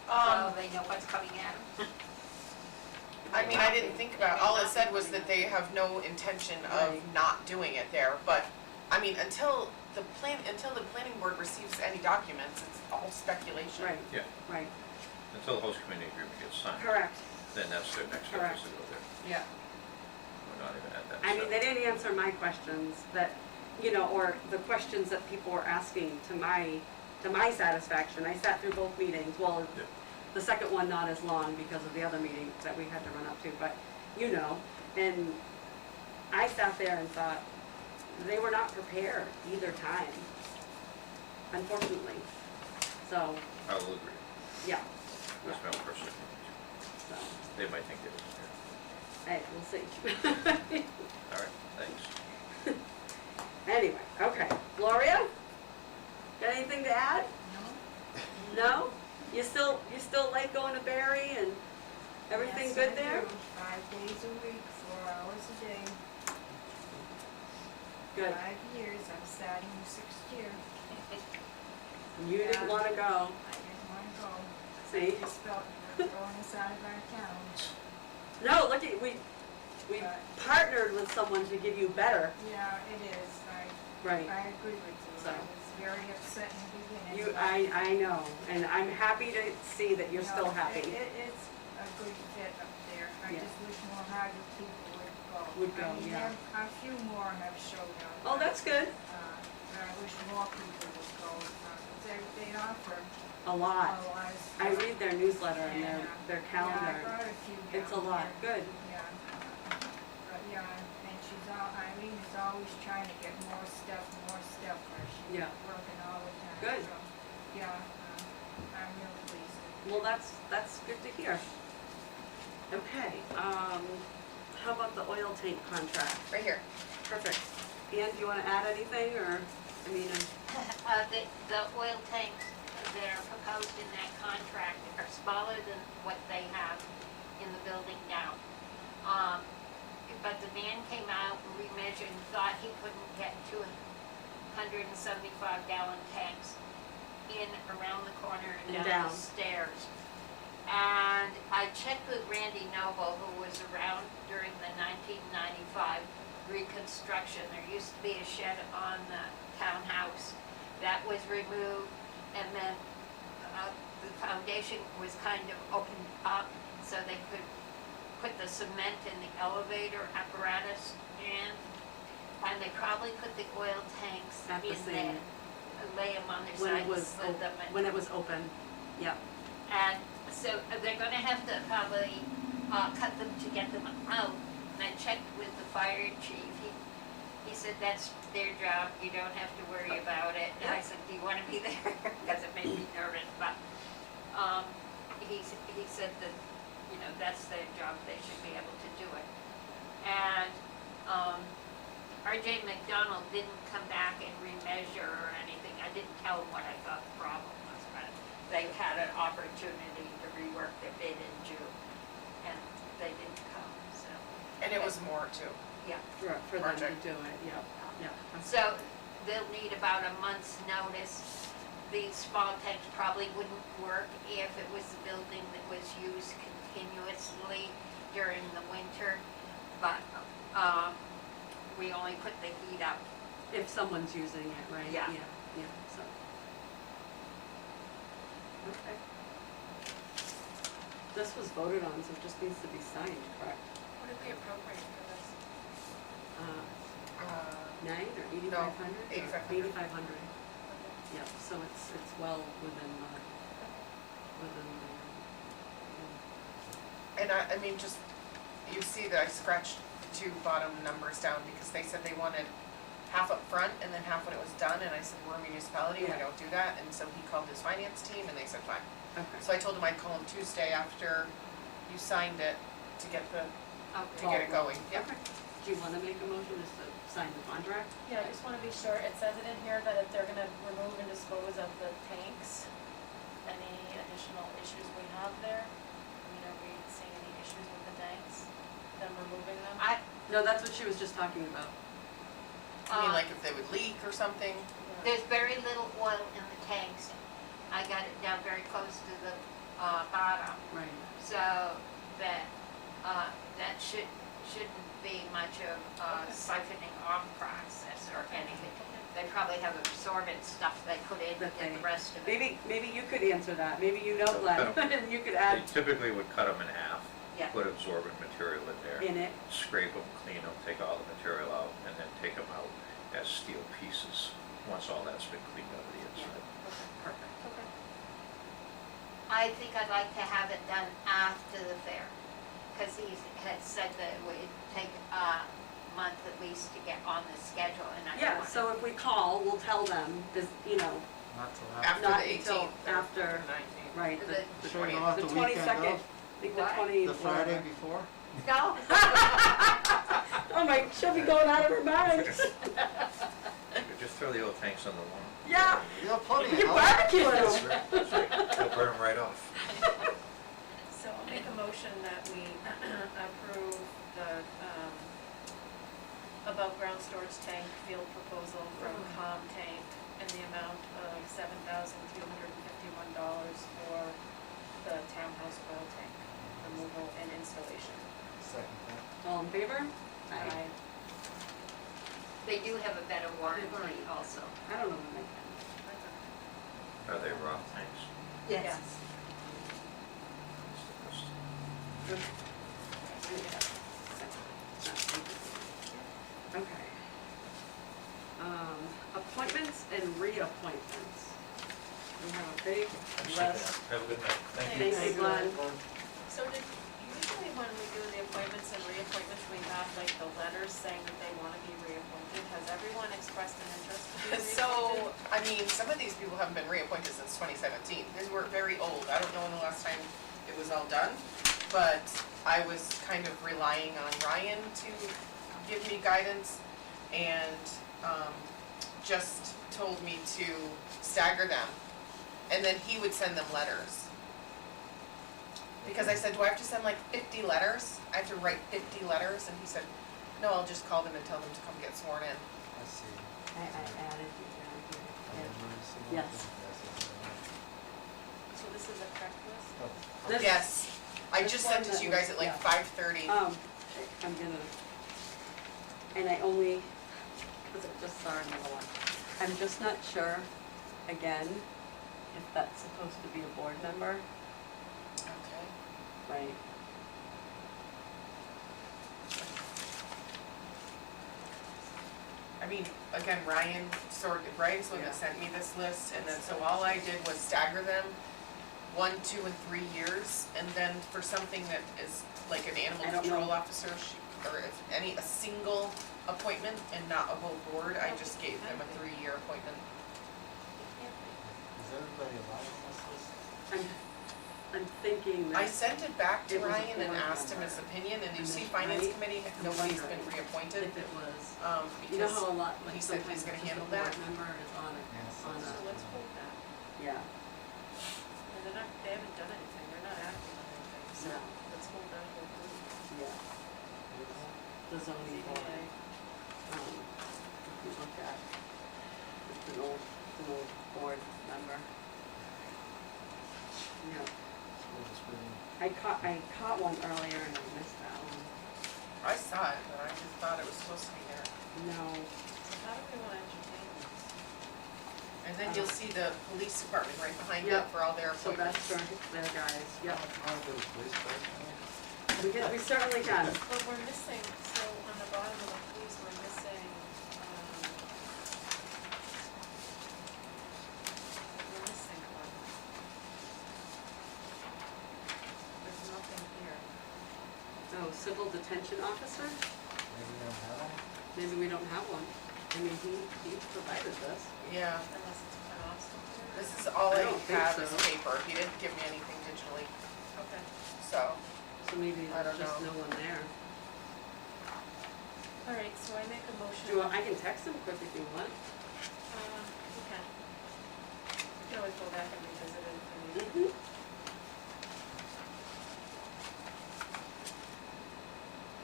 So they know what's coming at them? I mean, I didn't think about, all it said was that they have no intention of Right. not doing it there, but, I mean, until the planning board receives any documents, it's all speculation. Right, Yeah, right, until the host community agreement gets signed, correct. then that's their next step, Correct. is to go there. Yeah. We're not even at that I mean, step. they didn't answer my questions that, you know, or the questions that people were asking to my satisfaction. I sat through both meetings, well, Yeah. the second one not as long because of the other meeting that we had to run up to, but, you know, and I sat there and thought, they were not prepared either time, unfortunately. So, I will agree, yeah, that's my own personal opinion. so, They might think they was there. hey, we'll see. All right, thanks. Anyway, okay. Gloria? Got anything to add? No. No? You still like going to Barry and everything Yes, good I there? do. 5 days a week, 4 hours a day. Good. 5 years, I'm starting the 6th year. You didn't Yeah. wanna go, I didn't want to go. see? I just felt you were throwing us out of our town. No, look at, we But- partnered with someone to give you better. Yeah, it is. Right. I agree with you. So. I was very upset in the beginning. You, but, I know, and I'm happy to see that you're no, still happy. It's a good fit up there. I Yeah. just wish more Hardwick people would go. Would go, I mean, yeah. A few more have showed up. Oh, that's good. I wish more people would go. They offer A lot. a lot of I stuff. read their newsletter and Yeah. their Yeah, calendar. I brought a few down. It's a lot, there. good. Yeah. But yeah, and Eileen is always trying to get more stuff. She's Yeah. working all the time. Good. So, yeah, I'm really pleased. Well, that's good to hear. Okay, how about the oil tank contract? Right here. Perfect. Ann, do you wanna add anything, or, I mean, The oil tanks that are proposed in that contract are smaller than what they have in the building now. But the man came out and remeasured and thought he couldn't get 275-gallon tanks in around the corner and And down down. the stairs. And I checked with Randy Noble, who was around during the 1995 reconstruction. There used to be a shed on the townhouse that was removed, and then the foundation was kind of opened up so they could put the cement in the elevator apparatus in, and they probably put the oil tanks At the in same- there, lay them on their when side it and was, slid them in. when it was open? Yep. And so they're gonna have to probably cut them to get them out. And I checked with the fire chief, he said that's their job, you don't have to worry about it. And I said, do you wanna be there? Because it made me nervous, but, he said that, you know, that's their job, they should be able to do it. And, RJ McDonald didn't come back and remeasure or anything, I didn't tell him what I thought the problem was, but they had an opportunity to rework their bid in June, and they didn't come, so, And it was more too. yeah. For them to Project. do it, yep, yep. So they'll need about a month's notice. These small tanks probably wouldn't work if it was a building that was used continuously during the winter, but we only put the heat up if someone's using it, right? Yeah. Yeah, so. Okay. This was voted on, so it just needs to be signed, correct? What did we appropriate for this? Nine or 8,500? 8,500. 8,500, yep, so it's well within the, And I mean, just, you see that I scratched the two bottom numbers down because they said they wanted half up front and then half when it was done, and I said, we're a municipality, we Yeah. don't do that, and so he called his finance team and they said, fine. okay. So I told him I'd call him Tuesday after you signed it to get the, to Okay. get it going, yeah. Okay. Do you wanna make a motion just to sign the contract? Yeah, I just wanna be sure, it says it in here that if they're gonna remove and dispose of the tanks, any additional issues we have there? I mean, are we seeing any issues with the tanks, them removing them? No, that's what she was just talking about. I mean, like if they would leak or something. Yeah. There's very little oil in the tanks. I got it down very close to the, bottom, Right. so that, that shouldn't be much of a siphoning off process or anything. They probably have absorbent stuff they put in That the they- rest of it. Maybe you could answer that, maybe you know, So Glenn, cut 'em. and you could They add typically would cut them in half, Yeah. put absorbent material in there, in it. scrape them, clean them, take all the material out, and then take them out as steel pieces, once all that's been cleaned out of the inside. Perfect. Okay. I think I'd like to have it done after the fair, cause he had said that it would take a month at least to get on the schedule, and I don't Yeah, want so if we call, we'll tell them, this, you know, Not till After Not the until 18th. after, or the 19th. right, The Sure you don't have the the weekend 22nd, off? I think the What? 20. The Friday whatever. before? No. Oh my, she'll be going out of her mind. You could just throw the old tanks on the lawn. Yeah, You have plenty we of can help. barbecue them. They'll burn them right off. So I'll make a motion that we approve the, above ground storage tank field proposal from Tank in the amount of $7,251 for the townhouse oil tank removal and installation. Second that. All in favor? Aye. They do have a better warranty also. I don't know when they can. Are they raw tanks? Yes. Okay. Appointments and reappointments. We have a big list. Have a good night. Thank Thank you, Glenn. So did, usually when we do the appointments and reappointments, we have like the letters saying that they wanna be reappointed. Has everyone expressed an interest to be reappointed? So, I mean, some of these people haven't been reappointed since 2017. These were very old. I don't know when the last time it was all done, but I was kind of relying on Ryan to give me guidance and just told me to stagger them. And then he would send them letters. Because I said, do I have to send like 50 letters? I have to write 50 letters? And he said, no, I'll just call them and tell them to come get sworn in. I see. I added you down here. Yes. So this is a correct list? This- Yes, I this just one sent it that to you guys was- at like yeah. 5:30. I'm gonna, and I only, cause I just saw another one. I'm just not sure, again, if that's supposed to be a board member, Okay. right? I mean, again, Ryan's the one that sent me this list, and then so all I did was stagger them, 1, 2, and 3 years, and then for something that is like an animal I don't control know. officer, or if a single appointment and not a whole board, I just gave them a 3-year appointment. Is everybody allowed on this list? I'm thinking I that, sent it back to It was a Ryan and board asked him member. his opinion, and you And see it's finance right. committee, I'm nobody's been wondering reappointed, if it was, you know because how a lot, like he said sometimes he's gonna just a handle board that. member is on Yes. on So let's hold that. yeah, And they're not, they haven't done anything, they're not acting on anything, so No. let's hold that whole group. yeah, the zoning board. ZBA. If you look at, it's an old board member. Yeah, School district. I caught one earlier and I missed that one. I saw it, but I just thought it was supposed to be there. No, So how how do we wanna entertain this? And then you'll see the police department right behind it Yep. for all their So that's appointments. for their guys, yep. I'll do the police first, We certainly can. But we're missing, so on the bottom of the police, we're missing, we're missing one. There's nothing here. Oh, civil detention officer? maybe we don't have one. Maybe we don't have one. I mean, he provided this. Yeah, Unless it's cut off somewhere. this is all I I don't think have is so. paper. He didn't give me anything digitally, Okay. so. So maybe I there's don't just know. no one there. All right, so I make a motion. Do you want, I can text him quick if you want. You can. We can always go back and revisit it if we need. Mm-hmm.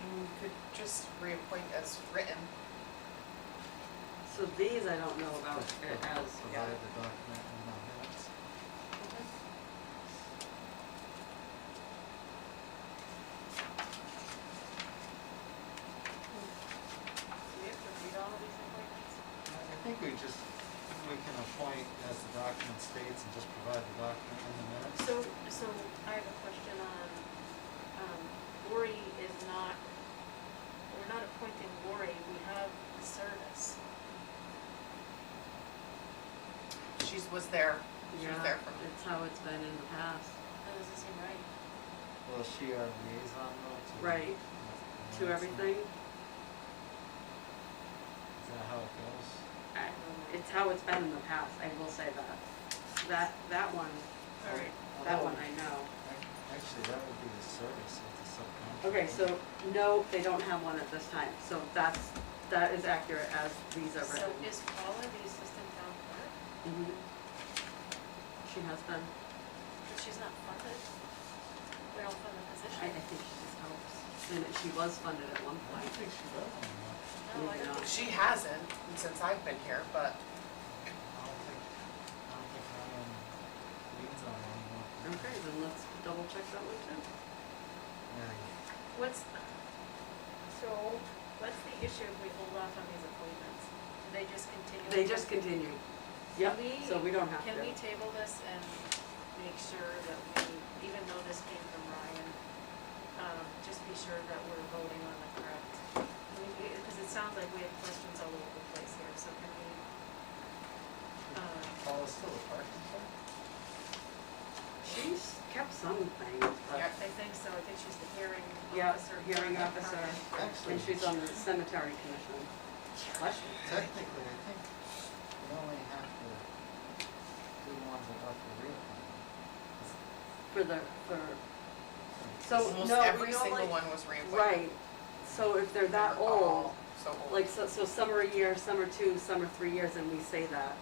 You could just reappoint as written. So these I don't know about as, Provide the document in the minutes. Do we have to read all of these appointments? I think we can appoint as the document states and just provide the document in the minutes. So I have a question on, Lori is not, we're not appointing Lori, we have the service. She was there. She was Yeah, there from. it's how it's been in the past. That doesn't seem right. Well, is she our liaison though to? Right. To everything. Is that how it goes? It's how it's been in the past, I will say that. That one, All right. that one I know. Actually, that would be the service of the subcontractor. Okay, so no, they don't have one at this time, so that is accurate as these are So written. is Paula the assistant town clerk? Mhm. She has been, But she's not funded? We don't fund the position? I think she just helps, and she was funded at one I point. don't think she does anymore. No, I maybe don't not. think She hasn't since I've been here, but I don't think Ryan leads on anymore. Okay, then let's double check that one too. Yeah, What's the issue if we hold off on these appointments? Do they just continue? They just continue. Yep, we- so we don't have to. Can we table this and make sure that we, even though this came from Ryan, just be sure that we're voting on the correct? Because it sounds like we have questions all over the place here, so can we, Paula's still a parking clerk? She's kept some things, but, Yep. I think so, I think she's the hearing yeah, officer. hearing officer, Actually, and she's on the cemetery commission. Bless you. technically, I think we only have to do ones about the reappointment. So, almost no, every we single only, one was reappointed. right, so if they're that They're old, all so old. like, so some are a year, some are 2, some are 3 years, and we say that,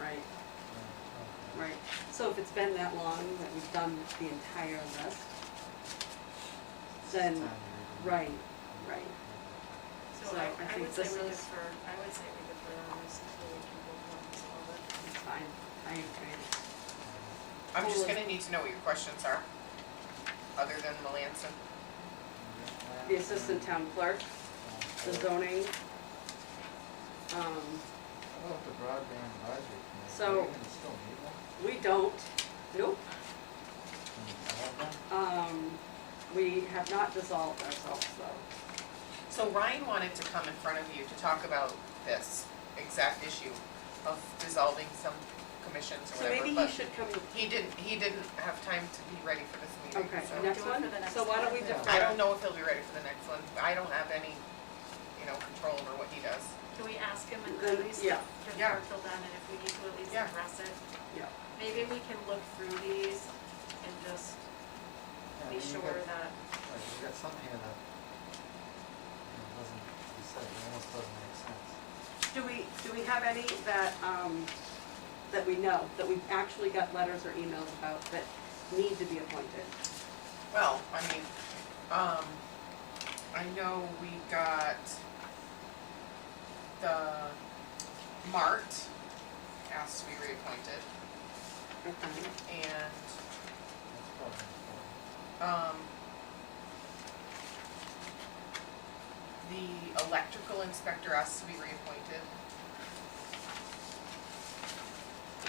right, right. So if it's been that long that we've done the entire list, then, right, right. So So I I think would say this we is- defer, I would say we defer on this until we can vote on this all of it. It's fine, I agree. I'm just Well, gonna need to know what your questions are, other than Melanson. The assistant town clerk, the zoning, How about the broadband advisory committee? So- Do we even still need one? we don't, nope, Can we dissolve them? we have not dissolved ourselves though. So Ryan wanted to come in front of you to talk about this exact issue of dissolving some commissions So or whatever, maybe he but should come, he didn't have time to be ready for this meeting, okay, so. next Do it one, for the next so why don't we one. defer? I don't know if he'll be ready for the next one. I don't have any, control over what he does. Can we ask him and Then, at least yeah. Yeah. defer till then, and if we need to at least Yeah. address it? Yeah. Maybe we can look through these and just Yeah, I be mean, you sure got- that, Like, you got something here that, doesn't, you said, it almost doesn't make sense. Do we have any that, that we know, that we've actually got letters or emails about that need to be appointed? Well, I mean, I know we got the Mart asked to be reappointed, Okay. and, That's probably important. the electrical inspector asked to be reappointed.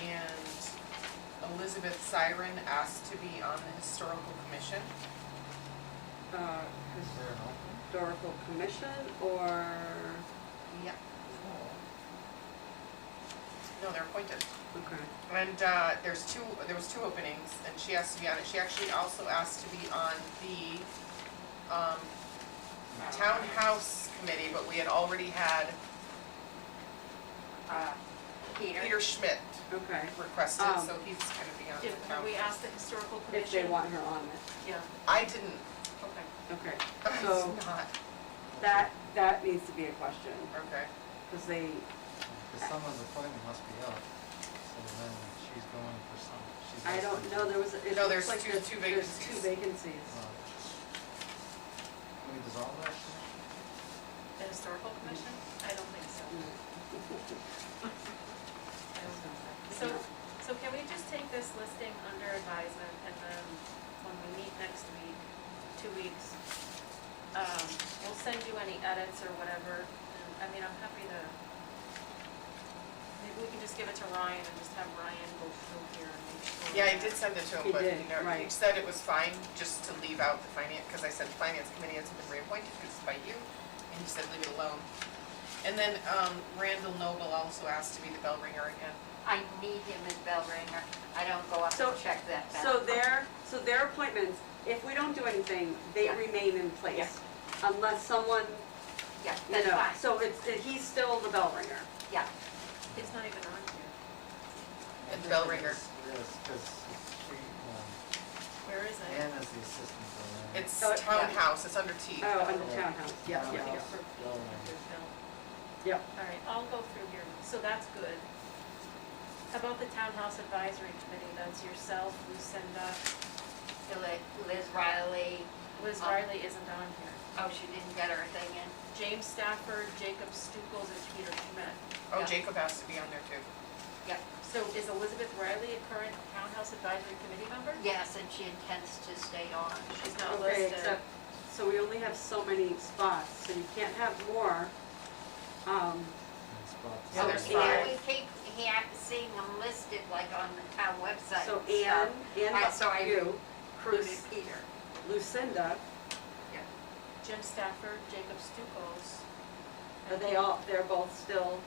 And Elizabeth Siren asked to be on the historical commission. Is there an opening? Historical commission or, Yep. No, they're appointed. okay. And there was two openings, and she asked to be on it. She actually also asked to be on the townhouse committee, but we had already had Peter Schmidt Okay, requested, so he's gonna be on the Did town. we ask the historical if commission? they want her on it, Yeah, I didn't, okay. okay. I So was not, that needs to be a question, okay. because they, Because someone's appointment must be up, so then she's going for some, she's. I don't know, there was, it No, looks there's like two- there's two there's vacancies. two vacancies. Can we dissolve that commission? The historical commission? I don't think so. Mm. I don't think so. So can we just take this listing under advisement, and then when we meet next week, 2 weeks, we'll send you any edits or whatever, and, I mean, I'm happy to, maybe we can just give it to Ryan and just have Ryan go through here and make sure. Yeah, I that- did send it to him, He but did, he never, he right. said it was fine just to leave out the finance, because I said the finance committee hasn't been reappointed because it's by you, and he said leave it alone. And then Randall Noble also asked to be the bell ringer again. I need him as bell ringer. I don't go up So- and check that bell. So their appointments, if we don't do anything, they Yeah. remain in place. Unless someone, Yeah, you that's know, fine. so he's still the bell ringer. Yeah, It's not even on here. And bell ringer. Yes, because she, Where is it? Ann is the assistant bell ringer. It's Oh, yeah. townhouse, it's under T. Oh, under townhouse, yeah, yeah, Townhouse yeah. bell ringer. There's no. Yep. All right, I'll go through here, so that's good. How about the Townhouse Advisory Committee? That's yourself, Lucinda, Liz Riley. Liz Um, Riley isn't on here. Oh, she didn't get her thing in. James Stafford, Jacob Stuckles, and Peter Schmidt. Oh, Yeah. Jacob has to be on there too. So is Elizabeth Riley a current Townhouse Advisory Committee member? Yes, and she intends to stay on. She's not Okay, listed. except, so we only have so many spots, so you can't have more. And spots. Yeah, there's Yeah, five. we keep seeing them listed like on the town website. So and Ann, so I you, included Peter. Lucinda, Jim Stafford, Jacob Stuckles. are they all, they're both still,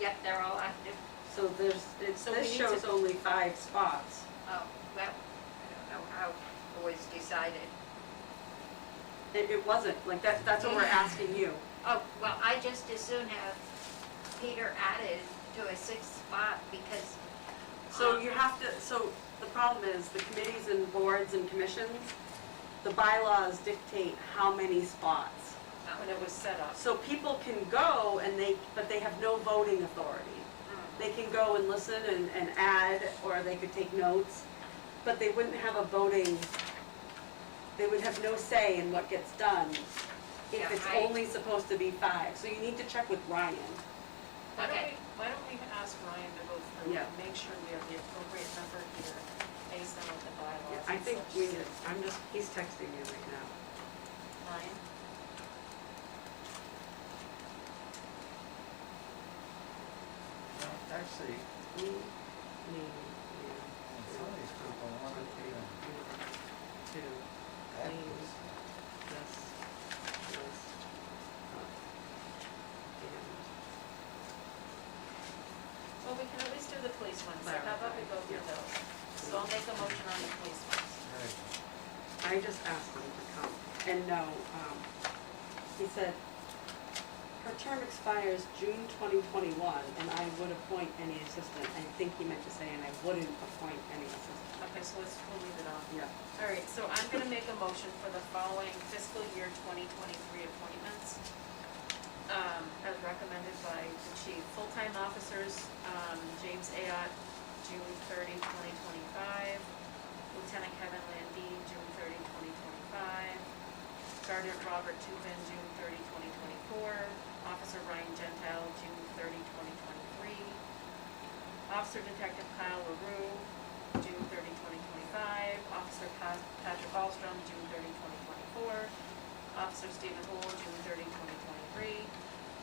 Yep, they're all active. so there's, So we this need shows to- only 5 spots. Oh, well, I don't know how it was decided. It wasn't, like, that's what we're asking you. Oh, well, I just as soon have Peter added to a 6th spot because. So you have to, so the problem is, the committees and boards and commissions, the bylaws dictate how many spots. When it was set up. So people can go and but they have no voting authority. They can go and listen and add, or they could take notes, but they wouldn't have a voting, they would have no say in what gets done if Yeah, it's I- only supposed to be 5. So you need to check with Ryan. Okay. Why don't we ask Ryan to go through Yeah. and make sure we have the appropriate number here based on what the bylaws I and think such we, say. he's texting me right now. Ryan? No, actually, Me, and some of these people want to be on two, that Me. list. this, and Well, we can at least do the police ones, so Right, how about we go through yeah. those? So I'll make a motion on the police ones. There you go. I just asked him to come, and no, he said, her term expires June 2021, and I would appoint any assistant. I think he meant to say, and I wouldn't appoint any assistant. Okay, so we'll leave it on. Yeah. All right, so I'm gonna make a motion for the following fiscal year 2023 appointments, as recommended by the chief. Full-time officers, James Ayotte, June 30, 2025. Lieutenant Kevin Landine, June 30, 2025. Sergeant Robert Tupin, June 30, 2024. Officer Ryan Gentile, June 30, 2023. Officer Detective Kyle LaRue, June 30, 2025. Officer Patrick Alstrom, June 30, 2024. Officer Stephen Houle, June 30, 2023.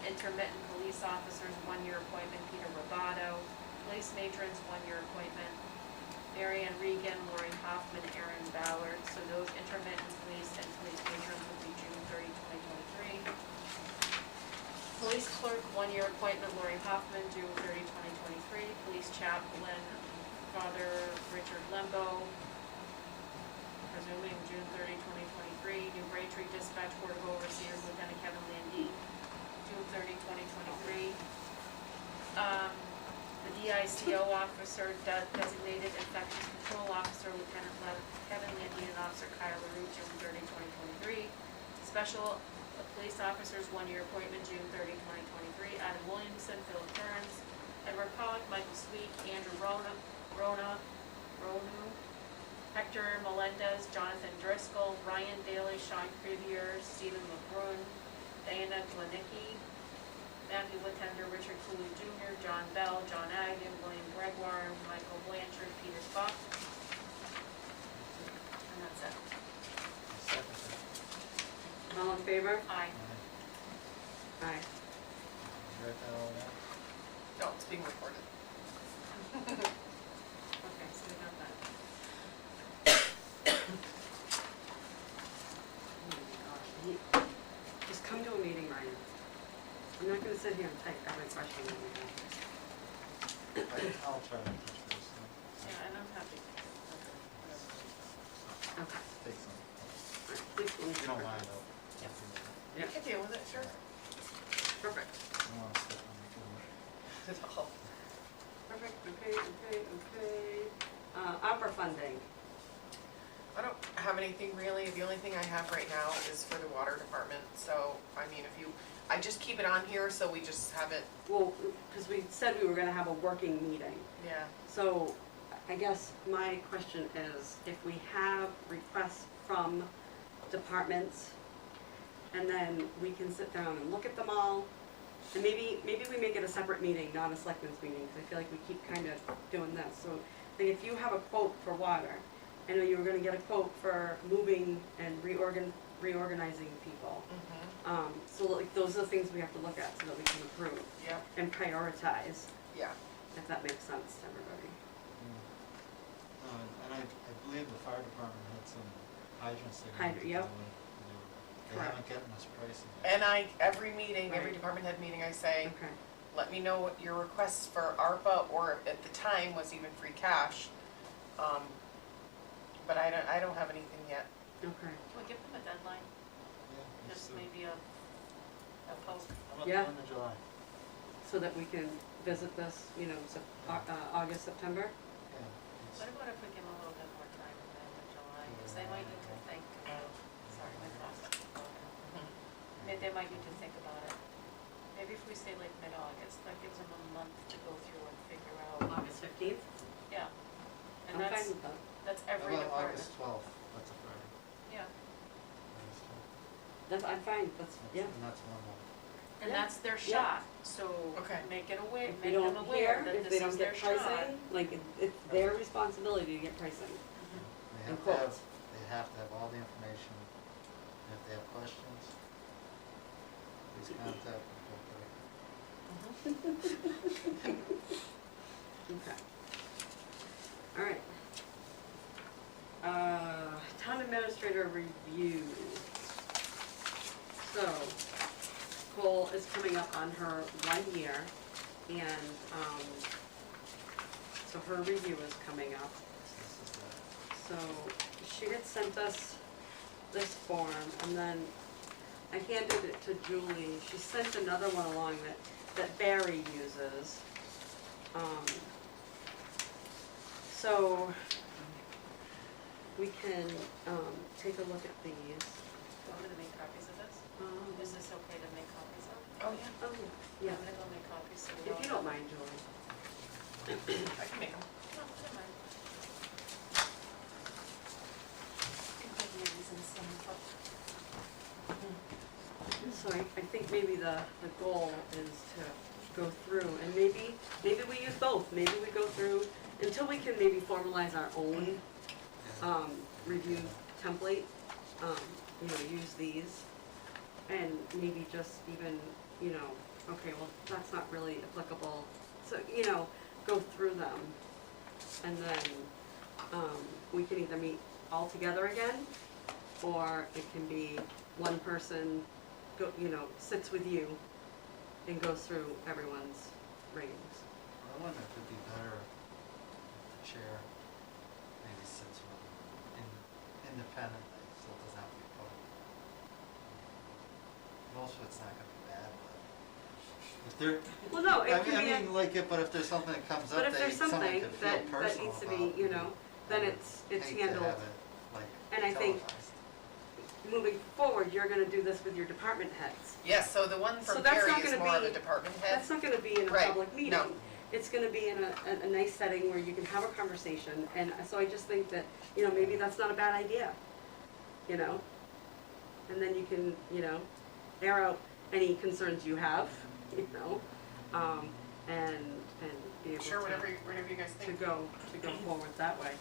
intermittent police officers, 1-year appointment, Peter Robato. Police matrons, 1-year appointment, Mary Ann Regan, Lori Hoffman, Aaron Ballard. So those intermittent police and police matrons will be June 30, 2023. Police clerk, 1-year appointment, Lori Hoffman, June 30, 2023. Police chaplain, Father Richard Lembo, presuming June 30, 2023. New Braintree Dispatch Board of Overseers, Lieutenant Kevin Landy, June 30, 2023. The DICO officer designated infectious control officer, Lieutenant Kevin Landy, and Officer Kyle LaRue, June 30, 2023. Special police officers, 1-year appointment, June 30, 2023. Adam Williamson, Phil Kearns, Edward Pollock, Michael Sweet, Andrew Ronu, Hector Melendez, Jonathan Driscoll, Ryan Daly, Sean Crevier, Stephen LeBrun, Diana Glenicki, Matthew Whitender, Richard Cooley Jr., John Bell, John Agnew, William Gregoire, Michael Blanchard, Peter Buck. And that's it. Second that. All in favor? Aye. Aye. You write that all down? No, it's being recorded. Okay, so we got that. Oh my gosh, just come to a meeting, Ryan. I'm not gonna sit here and type every question that we have. I'll try to touch base. Yeah, and I'm happy. Okay. Take some. Alright, please, let me If you don't cover mind, this. I'll. Yep. You can deal with it, sure. Perfect. I don't wanna step on the floor. Perfect, okay. ARPA funding. I don't have anything really. The only thing I have right now is for the water department. So, I mean, I just keep it on here so we just have it, Well, because we said we were gonna have a working meeting. yeah. So I guess my question is, if we have requests from departments, and then we can sit down and look at them all, and maybe we make it a separate meeting, not a selectmen's meeting, because I feel like we keep kind of doing this. So like if you have a quote for water, I know you were gonna get a quote for moving and reorganizing people. So like those are the things we have to look at so that we can approve Yep, and prioritize, yeah. if that makes sense to everybody. And I believe the fire department had some hydrants they wanted to Yep. do. They Correct. haven't gotten us pricing yet. And every meeting, every Right. department head meeting, I say, Okay, let me know what your requests for ARPA, or at the time was even free cash. But I don't have anything yet. okay. We'll give them a deadline, Yeah, just let's do it. maybe a post. How about Yeah. the end of July? So that we can visit this, August, September? Yeah. What about if we give them a little bit more time in the end of July, because they might need to think about, sorry, my thoughts. They might need to think about it. Maybe if we say like mid-August, that gives them a month to go through and figure out, August 15th? yeah. And I'm fine that's, with that. that's How every about department, August 12th? That's a Friday. yeah. August 12th. I'm fine, that's, yeah. And that's one month. And Yeah. that's their Yeah. shot, so Okay. make it aware, If we make them don't aware hear, that if this they is don't their get shot. pricing, like, it's their responsibility to get pricing. They And have to have, quotes. they have to have all the information. And if they have questions, please contact me. Okay. All right. Town administrator review. So, Cole is coming up on her 1 year, and, so her review is coming up. This is the, So, she had sent us this form, and then I handed it to Julie. She sent another one along that Barry uses. So, we can, take a look at these. Do you want me to make copies of this? Is this okay to make copies of? Oh, yeah, Oh, yeah, I'm gonna go make copies, so we if all you don't mind, Julie. I can make them. No, I don't mind. Good news and some up. So I think maybe the goal is to go through, and maybe we use both. Maybe we go through until we can maybe formalize our own, review template, use these, and maybe just even, okay, well, that's not really applicable. So, go through them, and then, we can either meet all together again, or it can be one person sits with you and goes through everyone's ratings. I wonder if it'd be better if the chair maybe sits with them independently, so it doesn't have to be public. Most of it's not gonna be bad, but if there, Well, no, it I can be, mean, like, but if there's something that comes but up if that there's someone something could feel that personal needs to about, be, then it's hate to handled. have it, like, And I think televised. moving forward, you're gonna do this with your department heads. Yes, so the one So from that's Gary not is gonna more of a be- department head. That's not gonna be in a Right, public meeting. no. It's gonna be in a nice setting where you can have a conversation, and so I just think that, maybe that's not a bad idea, And then you can, air out any concerns you have, and be able Sure, to whatever you guys think. go forward that way.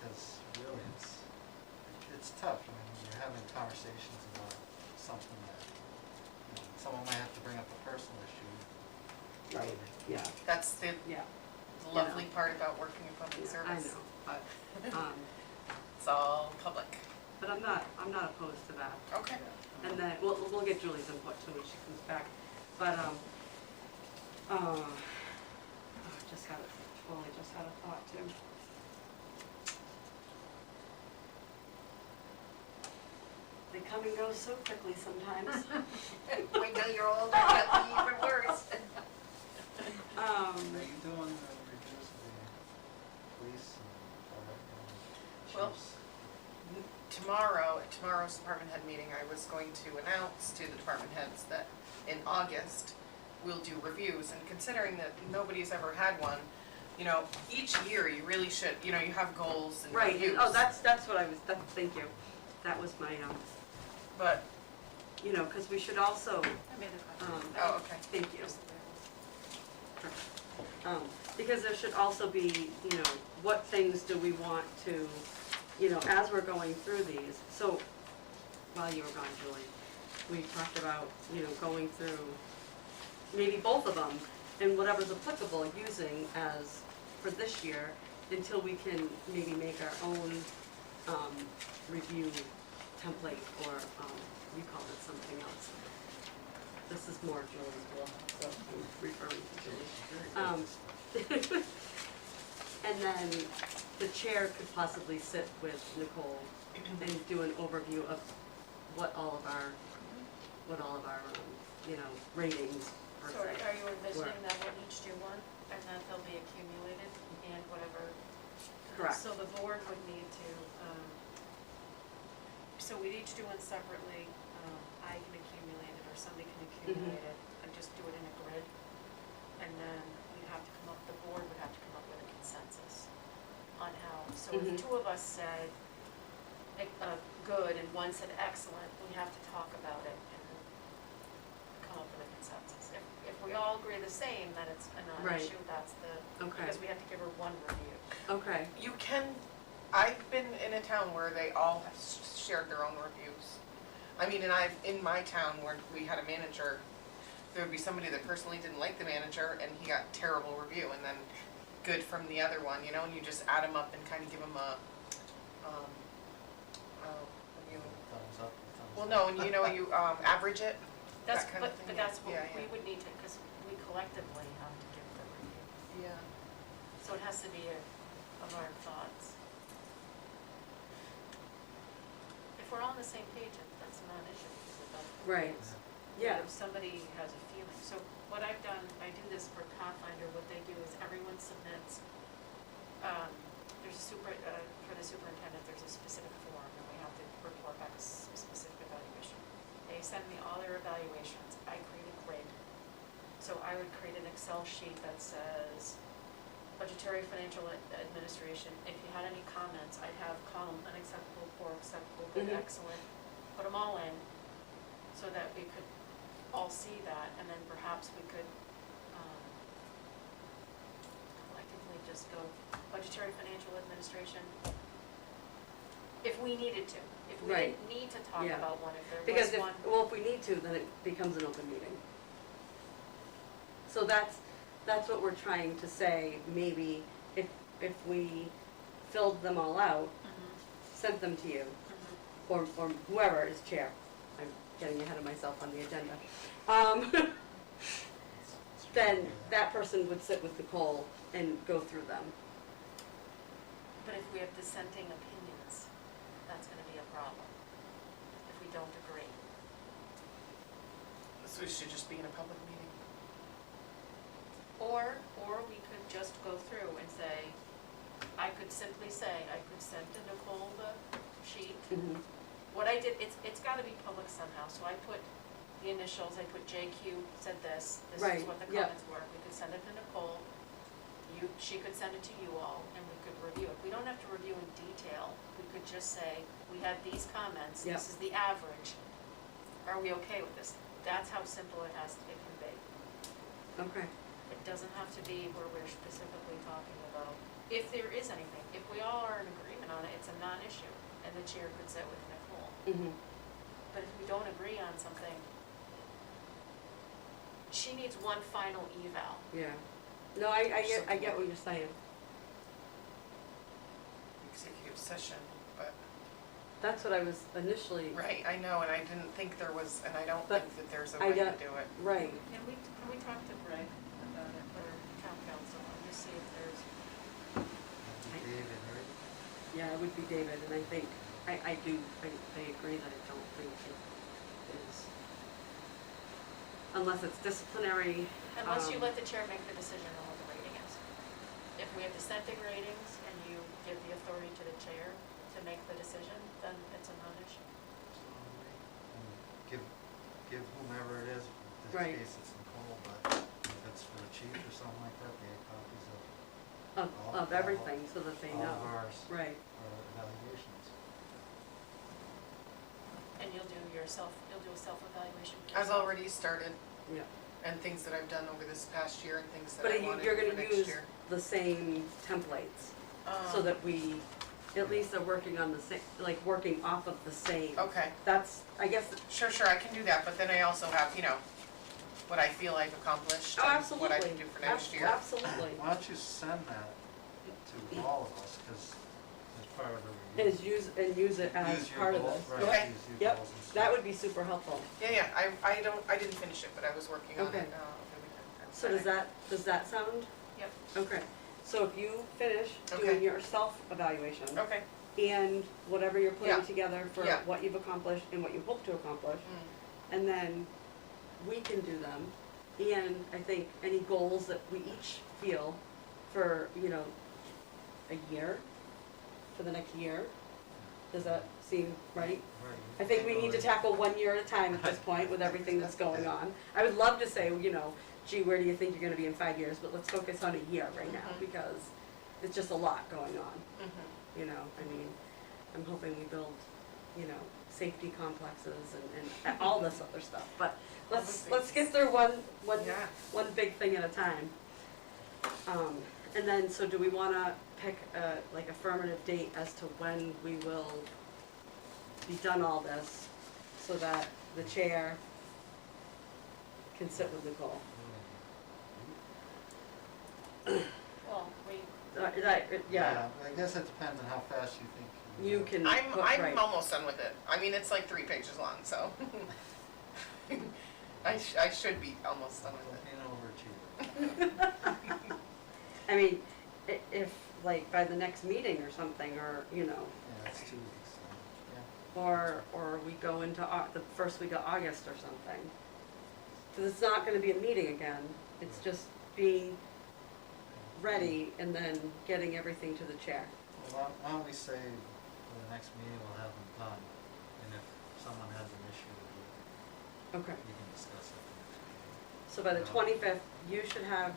Because really, it's tough. I mean, you're having conversations about something that, someone might have to bring up a personal issue. Right, yeah, That's the yeah, lovely part about working in public yeah, I service. know, but, It's all public. but I'm not opposed to that. Okay. And then, we'll get Julie's input too when she comes back, but, just had a thought too. They come and go so quickly sometimes. Wait till you're older, it'll be even worse. Are you doing the reviews of the police and fire and Well, chiefs? At tomorrow's department head meeting, I was going to announce to the department heads that in August, we'll do reviews, and considering that nobody's ever had one, each year you really should, you have goals and Right, reviews. oh, that's what I was, thank you, that was my, But, cause we should also, I made the comment. oh, okay. thank you. Just the labels. Because there should also be, what things do we want to, as we're going through these, so, while you were gone, Julie, we talked about, going through maybe both of them, and whatever's applicable, using as, for this year, until we can maybe make our own, review template, or, you call it something else. This is more Julie's wheelhouse, so I'm referring to Julie. And then the chair could possibly sit with Nicole and do an overview of what all of our, ratings per So se. are you envisioning that we'll each do one, and that they'll be accumulated, and whatever? Correct. So the board would need to, so we'd each do one separately, I can accumulate it, or somebody can accumulate it, and just do it in a grid. And then we'd have to come up, the board would have to come up with a consensus on how, so if Mhm. two of us said, good, and one said excellent, we have to talk about it and come up with a consensus. If we all agree the same, then it's a Right. non-issue, that's Okay. because we have to give her one review. Okay, I've been in a town where they all have shared their own reviews. I mean, and in my town where we had a manager, there would be somebody that personally didn't like the manager, and he got terrible review, and then good from the other one, and you just add them up and kind of give them a, Thumbs up, thumbs well, down. no, and you average it, That's, that kind of but thing. that's what Yeah, we yeah. would need to, because we collectively have to give the review. Yeah. So it has to be of our thoughts. If we're all on the same page, that's not an issue, because we're both. Right. yeah, If somebody has a feeling, so what I've done, I do this for Pathfinder, what they do is everyone submits, for the superintendent, there's a specific form, and we have to report back a specific evaluation. They send me all their evaluations, I create a grid. So I would create an Excel sheet that says budgetary financial administration, if you had any comments, I'd have column unacceptable, poor, acceptable, good, Mhm. excellent, put them all in, so that we could all see that, and then perhaps we could, collectively just go budgetary financial administration. if we needed to. If we Right. didn't need to talk Yeah. about one, if there Because was one. if we need to, then it becomes an open meeting. So that's what we're trying to say, maybe if we filled them all out, sent them to you, or whoever is chair. I'm getting ahead of myself on the agenda. Then that person would sit with Nicole and go through them. But if we have dissenting opinions, that's gonna be a problem, if we don't agree. So it should just be in a public meeting. Or we could just go through and say, I could simply say, I could send to Nicole the sheet. What I did, it's gotta be public somehow, so I put the initials, I put JQ, said this is Right, what the yep. comments were. We could send it to Nicole, she could send it to you all, and we could review it. We don't have to review in detail, we could just say, we had these comments, Yep. this is the average. Are we okay with this? That's how simple it can be. Okay. It doesn't have to be where we're specifically talking about, if there is anything, if we all are in agreement on it, it's a non-issue, and the chair could sit with Nicole. But if we don't agree on something, she needs one final eval. Yeah. No, I get what you're saying. Executive session, but, That's what I was initially, right, I know, and I didn't think there was, and I don't But think that there's a I way to don't- do it. right. Can we talk to Greg about it, or town council, and just see if there's, David, right? Yeah, it would be David, and I think, I agree that I don't think it is. Unless it's disciplinary. unless you let the chair make the decision on what the rating is. If we have dissenting ratings and you give the authority to the chair to make the decision, then it's a non-issue. And give whomever it is, in this Right. case it's Nicole, but if it's for the chief or something like that, they have copies Of everything, so that they all know. of ours, Right. our evaluations. And you'll do a self-evaluation. I've already started, Yeah. and things that I've done over this past year and things that But I wanted you're for gonna next use year. the same templates, so Um, that we at least are working on the same, like working off of the same. Okay, That's, I guess, sure, I can do that, but then I also have, what I feel I've accomplished oh, and absolutely. what I can do for next year. Absolutely. Why don't you send that to all of us, because as part of the review. Use it as Use your part of goals, this. right, Okay. use your Yep, goals and stuff. that would be super helpful. Yeah, I didn't finish it, but I was working on it, Okay. over the weekend. So does that sound? Yep. Okay, so if you finish Okay. doing your self-evaluation Okay, and whatever you're putting Yeah. together for Yeah. what you've accomplished and what you hope to accomplish, and then we can do them. And I think any goals that we each feel for, a year, for the next year, does that seem right? Right. I think we need to tackle 1 year at a time at this point with everything that's going on. I would love to say, gee, where do you think you're gonna be in 5 years, but let's focus on a year right now, Mhm. because it's just a lot going on, mhm. I'm hoping we build, safety complexes and all this other stuff, but let's get through one Yeah. big thing at a time. And then, so do we wanna pick a, affirmative date as to when we will be done all this, so that the chair can sit with Nicole? Well, Yeah, I guess it depends on how fast you think. you can, I'm right. almost done with it. It's like 3 pages long, so. I should be almost done with it. Being overachiever. If, by the next meeting or something, or, Yeah, that's 2 weeks, so, yeah. or we go into the first week of August or something. Because it's not gonna be a meeting again, it's just being ready and then getting everything to the chair. Well, why don't we say for the next meeting we'll have them done, and if someone has an issue, Okay. we can discuss it at the next meeting. So by the 25th, you should have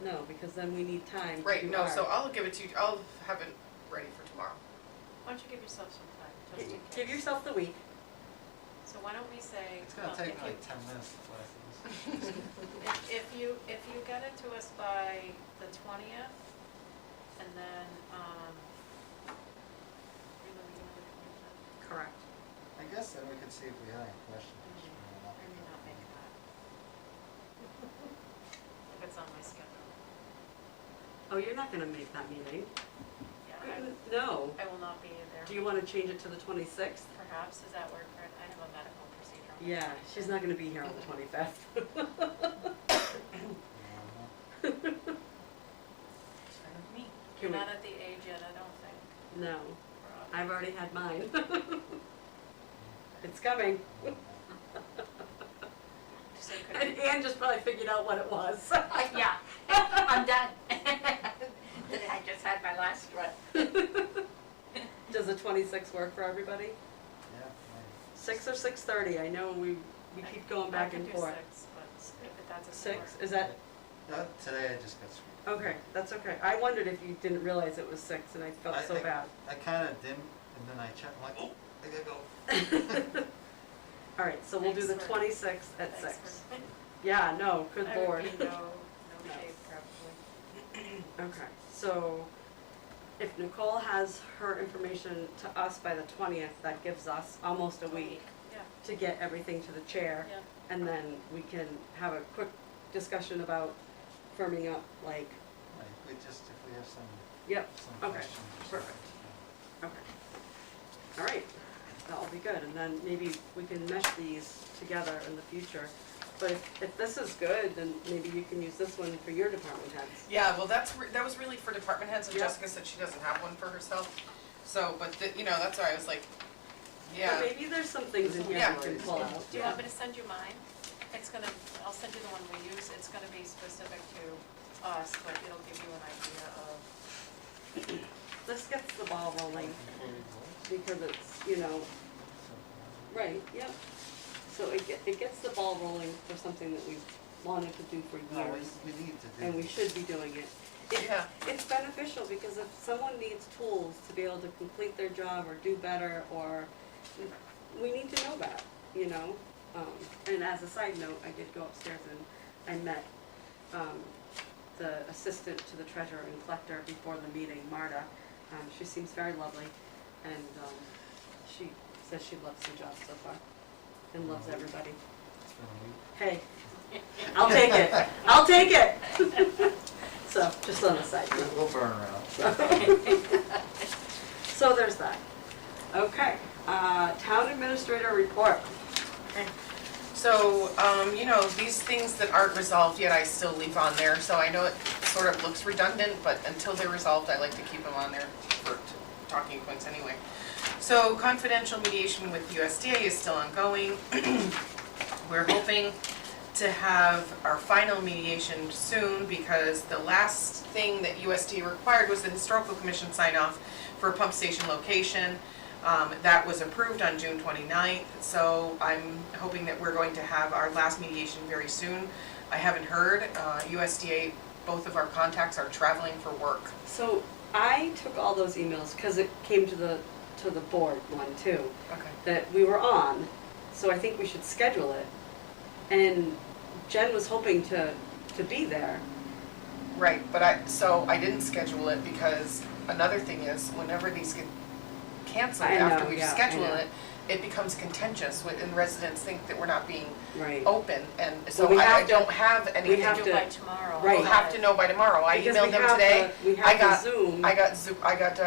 no, because then we need time to Right, do no, ours. so I'll give it to you, I'll have it ready for tomorrow. why don't you give yourself some time, just in case. Give yourself the week. So why don't we say, It's gonna take me like 10 minutes to fly through this. if you get it to us by the 20th, and then, and see if we had any questions. you know, I may not make that. If it's on my schedule. Oh, you're not gonna make that meeting? Yeah, No. I will not be there. Do you wanna change it to the 26th? Perhaps, does that work for, I have a medical procedure. on the Yeah, 26th. she's not gonna be here on the 25th. Yeah. It's fine with me. You're Can we- not at the age yet, I don't think. No, for us. I've already had mine. It's coming. So it could And be- Ann just probably figured out what it was. Yeah, I'm done. I just had my last one. Does the 26th work for everybody? Yeah, right. 6 or 6:30? I know we keep going back and forth. I can do 6, but if that's a 6, sport. is that, Today I just got screwed. okay, that's okay. I wondered if you didn't realize it was 6 and I felt so bad. I kinda dimmed, and then I checked, I'm like, oh, I gotta go. All right, so we'll do the Thanks for- 26th at 6. Thanks for- Yeah, no, good I would lord. be no shape probably. Okay, so if Nicole has her information to us by the 20th, that gives us almost a week Yeah, to get everything to the chair. yeah. And then we can have a quick discussion about firming up, like, Right, we just, if we have yep, some okay, questions or perfect. something. Okay. All right, that'll be good, and then maybe we can mesh these together in the future. But if this is good, then maybe you can use this one for your department heads. Yeah, well, that was really for department heads, and Yeah. Jessica said she doesn't have one for herself. So, but that's why I was like, yeah. But maybe there's some things in here Yeah. we can pull out. Do you want me to send you mine? I'll send you the one we use, it's gonna be specific to us, but it'll give you an idea of, This gets the ball rolling, Before we vote? because it's, right, yep. So it gets the ball rolling for something that we've wanted to do for No, years, we need to do. and we this. should be doing it. Yeah. It's beneficial, because if someone needs tools to be able to complete their job or do better, or, we need to know that, And as a side note, I did go upstairs and I met, the assistant to the treasurer and collector before the meeting, Marta. She seems very lovely, and, she says she loves the job so far, and loves everybody. It's been a week. Hey, I'll take it, I'll take it. So, just on the side note. We'll burn around. So there's that. Okay, town administrator report. So, these things that aren't resolved yet, I still leave on there, so I know it sort of looks redundant, but until they're resolved, I like to keep them on there for talking points anyway. So confidential mediation with USDA is still ongoing. We're hoping to have our final mediation soon, because the last thing that USDA required was the historical commission sign off for a pump station location. That was approved on June 29th, so I'm hoping that we're going to have our last mediation very soon. I haven't heard, USDA, both of our contacts are traveling for work. So I took all those emails, because it came to the board one too, Okay. that we were on, so I think we should schedule it. And Jen was hoping to be there. Right, but I didn't schedule it because another thing is, whenever these get canceled I know, after we've yeah, I scheduled know. it becomes contentious, and residents think that we're not being Right. open, and so Well, we I have to- don't have anything. we have do to- it by tomorrow. right. We'll have to know by tomorrow. I Because emailed we them have today. We I have got- the Zoom I got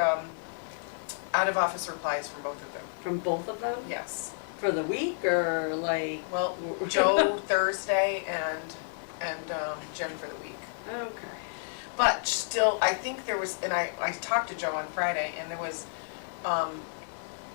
out of office replies from both of them. from both of them, Yes. for the week, or like? Well, Joe Thursday and Jen for the week. Okay. But still, I think there was, and I talked to Joe on Friday, and there was,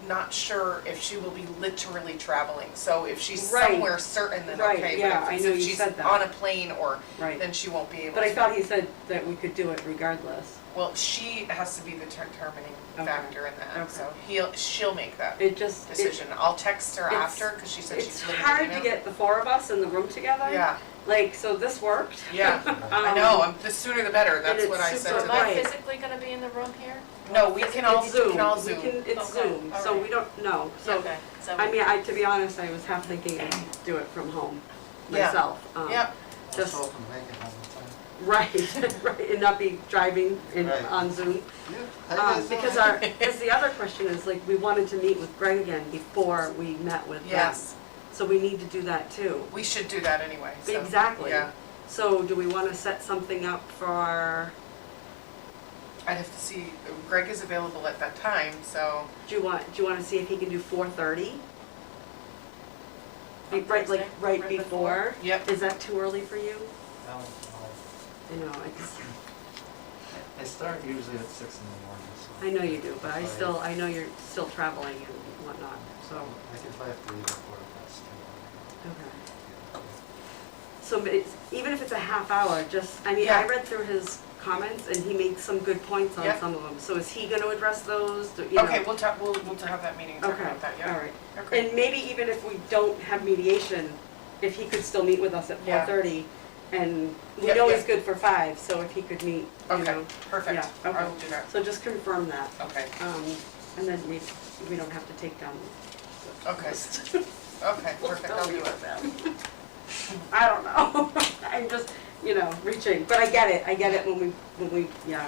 not sure if she will be literally traveling. So if she's Right. somewhere certain, then Right, okay, yeah, but I if know if you she's said that. on a plane or, Right. then she won't be able to. But I thought he said that we could do it regardless. Well, she has to be the determining Okay. factor in that, Okay. so she'll make that It just, decision. I'll text her it's- after, cause she said she's it's living hard in to Email. get the four of us in the room together. Yeah, Like, so this worked. yeah, I know, the sooner the better, that's it's what I said super to So am them. I Right. physically gonna be in the room here? No, we can all, It's we can all We Zoom. can, it's Okay, Zoom, all so right. we don't know, so, Okay, so. I mean, to be honest, I was half thinking I'd do it from home Yeah. myself. Yep, I was Just- hoping to make it home in time. Right, right, and not be driving in, Right. on Zoom. Yeah. How you guys doing? Because the other question is, like, we wanted to meet with Greg again before we met with them. Yes, So we need to do that too. we should do that anyway, so. Exactly. Yeah, So do we wanna set something up for, I'd have to see, Greg is available at that time, so. do you wanna see if he can do 4:30? On Right, like, Thursday, right right before? Yep. Is that too early for you? No, no. I know, it's, I start usually at 6 in the morning, so. I know you do, but I know you're still traveling and whatnot, so, If I have to leave at 4:00, too. okay. So it's, even if it's a half hour, just, I mean, I Yeah. read through his comments and he makes some good points on Yeah. some of them. So is he gonna address those, you know? Okay, we'll talk, we'll have that meeting and talk Okay, about that, yeah. all right. Okay. And maybe even if we don't have mediation, if he could still meet with us at Yeah. 4:30, and we Yeah, know yeah. he's good for 5, so if he could meet, you Okay, know. perfect, Yeah, I okay. will do that, So just confirm that, okay, and then we don't have to take down the okay, list. okay, perfect, I'll do it. I don't know, I'm just, reaching, but I get it when we, yeah.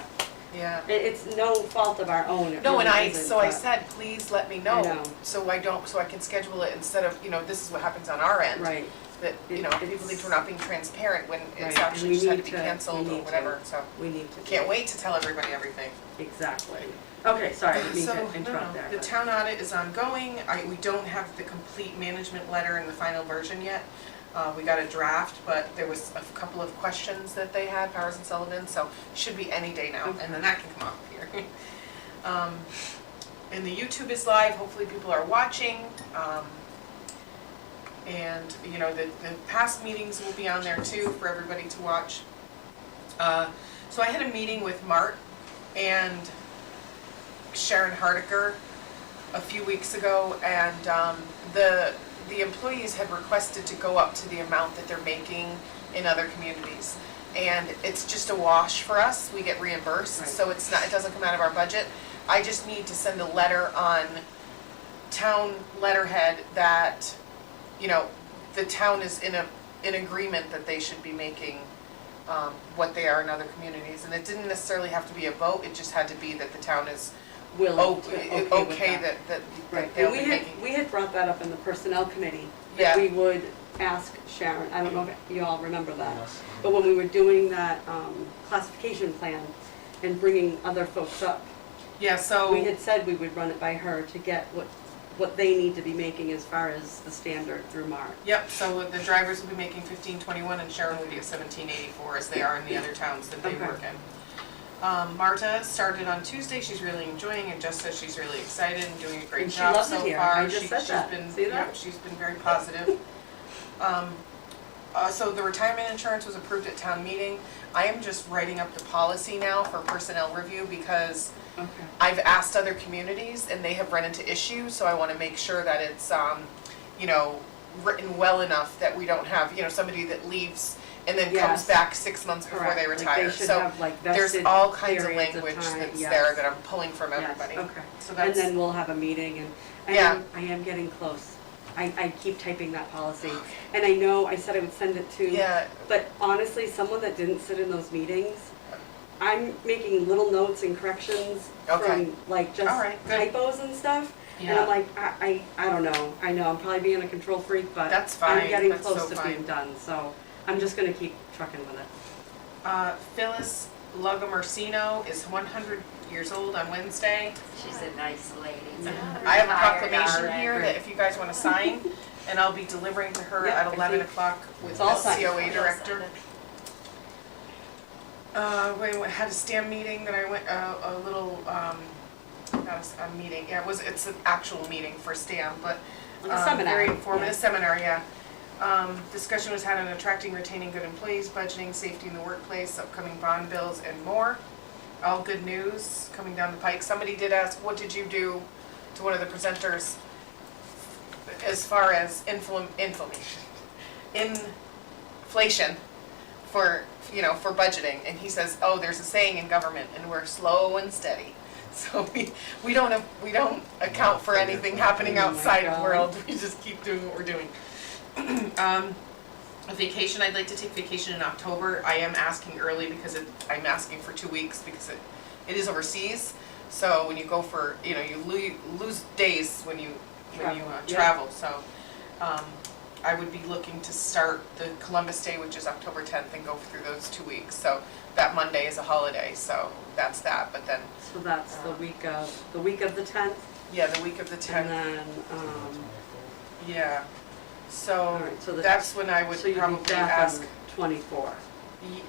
Yeah. It's no fault of our own, it No, and really I, isn't, so I but- said, please let me I know, know. so I can schedule it instead of, this is what happens on our end. Right, That, people It's- believe we're not being transparent when Right, it's and actually we just had to need be to- canceled we or need to. whatever, so. we need to. Can't wait to tell everybody everything. Exactly. Okay, sorry, I didn't mean So, to no, interrupt there. the but- town audit is ongoing, we don't have the complete management letter in the final version yet. We got a draft, but there was a couple of questions that they had, Powers and Sullivan, so should be any day now, and then that can come up here. And the YouTube is live, hopefully people are watching, and, the past meetings will be on there too for everybody to watch. So I had a meeting with Mart and Sharon Hardiker a few weeks ago, and the employees had requested to go up to the amount that they're making in other communities. And it's just a wash for us, we get reimbursed, Right. so it doesn't come out of our budget. I just need to send a letter on town letterhead that, the town is in agreement that they should be making what they are in other communities. And it didn't necessarily have to be a vote, it just had to be that the town is Willing to, okay with that. that Right, they'll and be making. we had brought that up in the personnel committee, Yeah. that we would ask Sharon, I don't know if you all remember that. Yes. But when we were doing that, classification plan and bringing other folks up, Yeah, so. we had said we would run it by her to get what they need to be making as far as the standard through March. Yep, so the drivers will be making 1521 and Sharon will be at 1784 as they are in the other towns that they Okay. work in. Marta started on Tuesday, she's really enjoying and just says she's really excited and doing a great And she job loves so it here. far. I just said She's that. been, See that? yep, she's been very positive. So the retirement insurance was approved at town meeting. I am just writing up the policy now for personnel review because Okay. I've asked other communities and they have run into issues, so I wanna make sure that it's, written well enough that we don't have, somebody that leaves and then comes Yes. back 6 months before they Correct. retire. Like they should So have like there's vested all kinds of periods language time. that's Yes. there that I'm pulling from Yes, everybody. okay. So And that's, then we'll have a meeting and Yeah. I am getting close. I keep typing that policy. And I know I said I would send it to, yeah, but honestly, someone that didn't sit in those meetings, I'm making little notes and corrections Okay. from like just All right, good. typos and stuff. And I'm yeah, like, I don't know. I know I'm probably being a control freak, but that's fine, I'm getting that's close so to being fine. done. So I'm just gonna keep trucking with it. Phyllis Lugomersino is 100 years old on Wednesday. She's a nice lady. I have a Retired proclamation already. here that if you guys wanna sign, and I'll be delivering to her Yeah, at I 11 think o'clock with it's the all signed. COA director. We had a STAM meeting that I went, a little, not a meeting, yeah, it's an actual meeting for STAM, but Like a seminar. very informative Yeah. seminar, yeah. Discussion was had on attracting, retaining good employees, budgeting, safety in the workplace, upcoming bond bills, and more. All good news coming down the pike. Somebody did ask, what did you do to one of the presenters as far as inflation for, for budgeting? And he says, oh, there's a saying in government, and we're slow and steady. So we don't account for anything happening Oh my outside of God. world, we just keep doing what we're doing. A vacation, I'd like to take vacation in October. I am asking early because I'm asking for 2 weeks because it is overseas. So when you go for, you know, you lose days when you Travel, yeah. travel. So I would be looking to start the Columbus Day, which is October 10th, and go through those 2 weeks. So that Monday is a holiday, so that's that. But then, So that's the week of the 10th, yeah, the week of the 10th. and then, Yeah. So Alright, so that's when I would so you'd be probably back ask. on 24.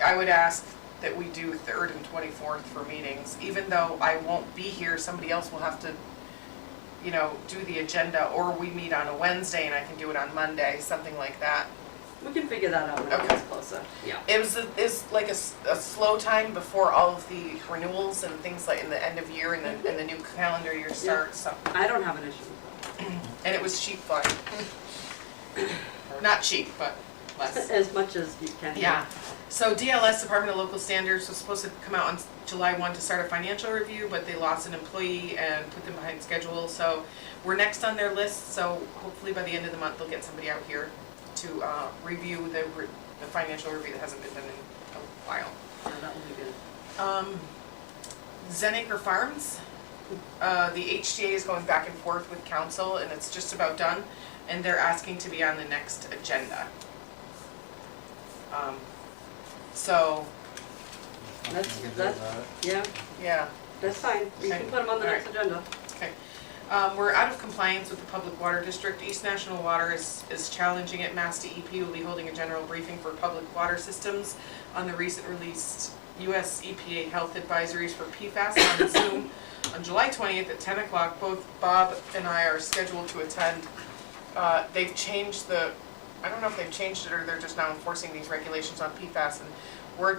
I would ask that we do 3rd and 24th for meetings, even though I won't be here, somebody else will have to, you know, do the agenda, or we meet on a Wednesday and I can do it on Monday, something like that. We can figure that out when it Okay. gets closer, yeah. It was like a slow time before all of the renewals and things like in the end of year and the new calendar year starts, so. I don't have an issue with that. And it was cheap flying. Not cheap, but less. As much as you can. Yeah, so DLS, Department of Local Standards, was supposed to come out on July 1 to start a financial review, but they lost an employee and put them behind schedule, so we're next on their list, so hopefully by the end of the month, they'll get somebody out here to review the financial review that hasn't been done in a while. Yeah, that will be good. Zenacre Farms, the HTA is going back and forth with council, and it's just about done, and they're asking to be on the next agenda. So, Nothing you can do That's- about it. Yeah, yeah. that's fine, we Okay. can put them on the next agenda. Okay. We're out of compliance with the Public Water District. East National Water is challenging it. Mass DEP will be holding a general briefing for public water systems on the recent released US EPA health advisories for PFAS on Zoom on July 20th at 10 o'clock. Both Bob and I are scheduled to attend. They've changed I don't know if they've changed it or they're just now enforcing these regulations on PFAS, and we're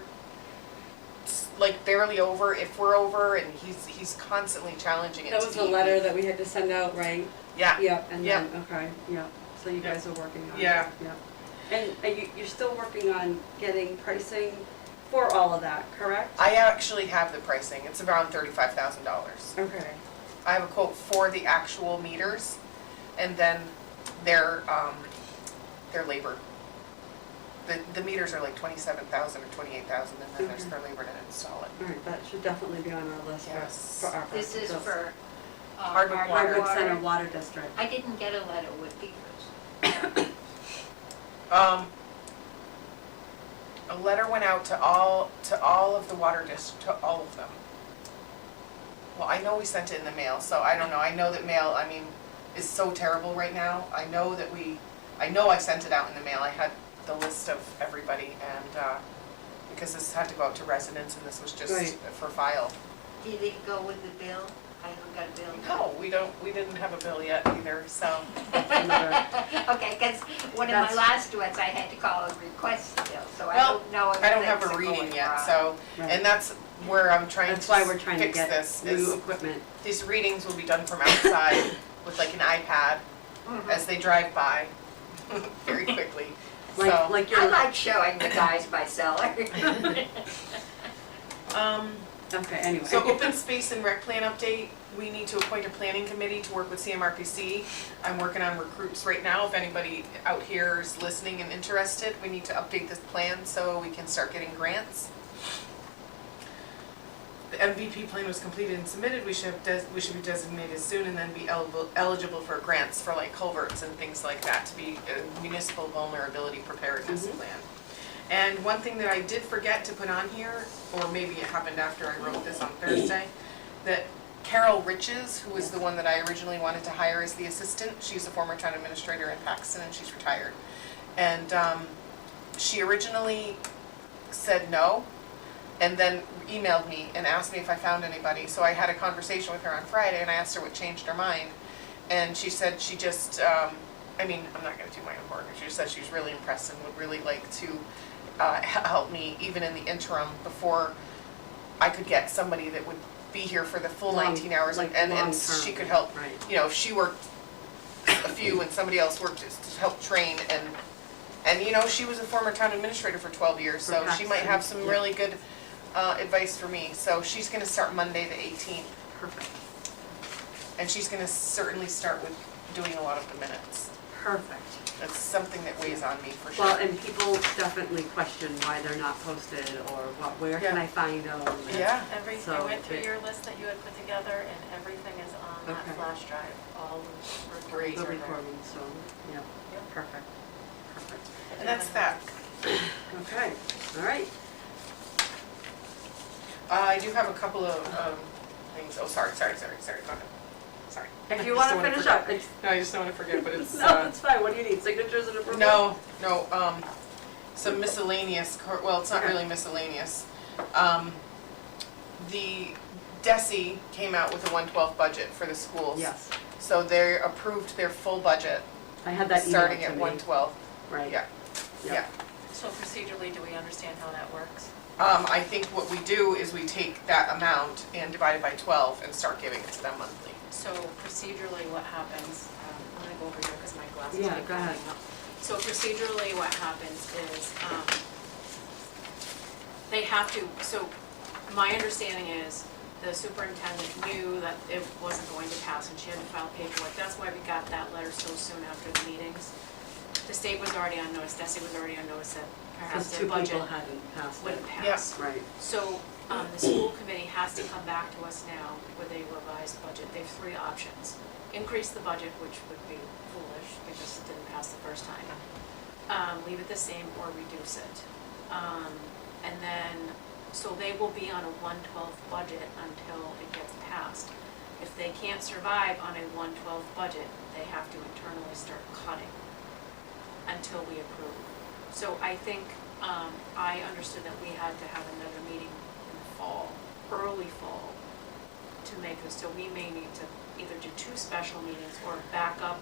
like barely over, if we're over, and he's constantly challenging it. That to was the DEP. letter that we had to send out, right? Yeah. Yeah, and Yeah. then, okay, yeah, so you Yeah. guys are working on it. Yeah. Yeah. And you're still working on getting pricing for all of that, correct? I actually have the pricing. It's around $35,000. Okay. I have a quote for the actual meters, and then their labor. The meters are like 27,000 or 28,000, and then there's Okay. their labor to install it. All right, that should definitely be on our list Yes. for ARPA. This is So- for Hardwick Water. Hardwick Center Water District. I didn't get a letter with PFAS. A letter went out to all of the water to all of them. Well, I know we sent it in the mail, so I don't know. I know that mail, I mean, is so terrible right now. I know I sent it out in the mail. I had the list of everybody, and because this had to go out to residents, and this was just Right. for file. Did it go with the bill? I haven't got a bill. No, we didn't have a bill yet either, so. Another- Okay, because one of my That's- last ones, I had to call and request the bill, so I Well, don't know if I don't have things a are reading going yet, wrong. so, Right. and that's where I'm trying to That's why we're trying to fix get this, new is equipment. these readings will be done from outside with like an iPad Mhm. as they drive by very quickly, so. Like I your, like showing the guys my cellar. okay, anyway. So open space and rec plan update, we need to appoint a planning committee to work with CMRPC. I'm working on recruits right now, if anybody out here is listening and interested, we need to update this plan so we can start getting grants. The MVP plan was completed and submitted, we should be designated soon and then be eligible for grants for like culverts and things like that, to be a municipal vulnerability preparedness Mhm. plan. And one thing that I did forget to put on here, or maybe it happened after I wrote this on Thursday, that Carol Riches, who was the one that I originally wanted to hire as the assistant, she's a former town administrator in Paxton and she's retired. And she originally said no, and then emailed me and asked me if I found anybody. So I had a conversation with her on Friday and I asked her what changed her mind. And she said she just, I'm not gonna do my own work, she just said she's really impressed and would really like to help me even in the interim before I could get somebody that would be here for the full Long- 19 hours like and long she term, could help, right. you know, if she worked a few and somebody else worked to help train and you know, she was a former town administrator for 12 years, so For she might have some Paxton, yeah. really good advice for me. So she's gonna start Monday the 18th. Perfect. And she's gonna certainly start with doing a lot of the minutes. Perfect. It's something that weighs on me for sure. Well, and people definitely question why they're not posted, or where can Yeah. I find them? and- Yeah, I So went through it- your list that you had put together, and everything is on that Okay. flash drive, all the Great. recordings The are there. recording, so, yeah, Yep. perfect, perfect. and that's that. Okay, all right. I do have a couple of, things, oh, sorry, go ahead, sorry. If I you just wanna don't wanna finish forget. up, it's, No, I just don't wanna forget, but it's, no, it's fine, what do you need, signatures and approval? no, some miscellaneous, well, it's not Okay. really miscellaneous. The DESI came out with a 1/12 budget for the schools. Yes, So they approved their full budget, I had that emailed starting to at me. 1/12. Right. Yeah. Yep. So procedurally, do we understand how that works? I think what we do is we take that amount and divide it by 12 and start giving it to them monthly. So procedurally, what happens, I'm gonna go over here because my glasses Yeah, keep go ahead. fogging up. So procedurally, what happens is, they have to, so my understanding is the superintendent knew that it wasn't going to pass and she had to file paperwork. That's why we got that letter so soon after the meetings. The state was already on notice, DESI was already on notice that perhaps Because their two budget people hadn't passed it. wouldn't Yeah. pass. Right, So, the school committee has to come back to us now with a revised budget. They have three options. Increase the budget, which would be foolish because it didn't pass the first time. Leave it the same or reduce it. And then, so they will be on a 1/12 budget until it gets passed. If they can't survive on a 1/12 budget, they have to internally start cutting until we approve. So I think, I understood that we had to have another meeting in the fall, early fall, to make this, so we may need to either do two special meetings or back up,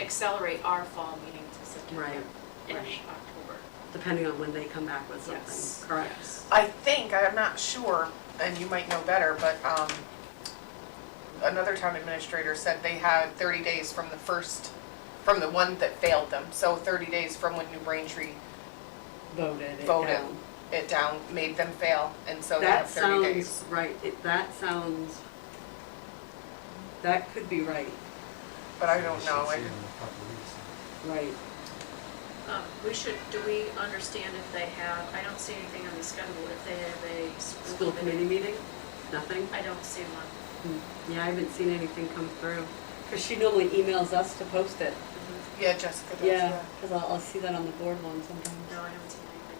accelerate our fall meeting to September-ish, Right. October. depending on when they come back with something, Yes. correct? Yes. I think, I'm not sure, and you might know better, but another town administrator said they had 30 days from the one that failed them. So 30 days from when New Braintree Voted it Voted. down. it down, made them fail, and so they have 30 days. That sounds right, that could be right, But I don't know, We should see it in a couple weeks. right. Do we understand if they have, I don't see anything on the schedule, if they have a School committee meeting, nothing? I don't see one. Yeah, I haven't seen anything come through, cause she normally emails us to post it. Yeah, Jessica does, Yeah, cause I'll see that on the board one sometimes. No, I haven't seen anything.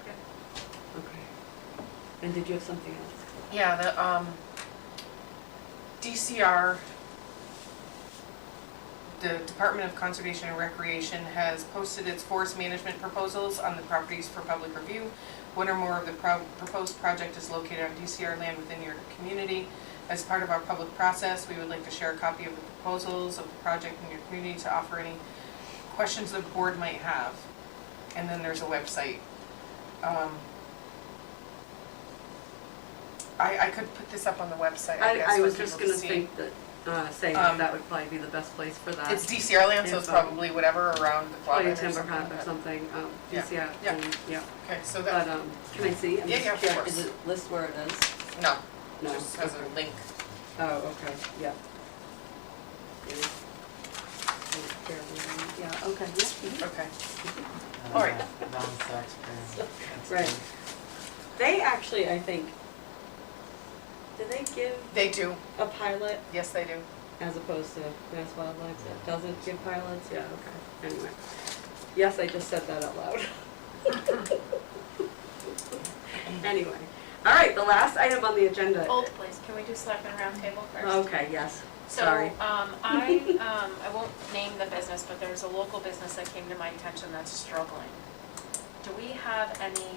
Okay. Okay. And did you have something else? Yeah, the DCR, the Department of Conservation and Recreation, has posted its forest management proposals on the properties for public review. One or more of the proposed project is located on DCR land within your community. As part of our public process, we would like to share a copy of the proposals of the project in your community to offer any questions the board might have. And then there's a website. I could put this up on the website, I guess, I for was people just to gonna see. think that, saying that would probably be the best place for that. It's DCR land, so it's Info. probably whatever around the clock Probably or a timber something. hut or something, Yeah. DCR, Yeah. yeah. Okay, so But, that, can I see? I'm Yeah, just yeah, of curious. course. Is it list where it is? no, No. just has a link. Oh, okay, yeah. Yeah. Yeah, okay, yeah. Okay. And, All right. Non-taxpaying. Right. They actually, I think, do they give They do, a pilot yes, they do. as opposed to Mass Wildlife that doesn't give pilots? Yeah, okay, anyway. Yes, I just said that out loud. Anyway, all right, the last item on the agenda. Hold please, can we do Selectmen Roundtable first? Okay, yes, So, sorry. I won't name the business, but there's a local business that came to my attention that's struggling. Do we have any,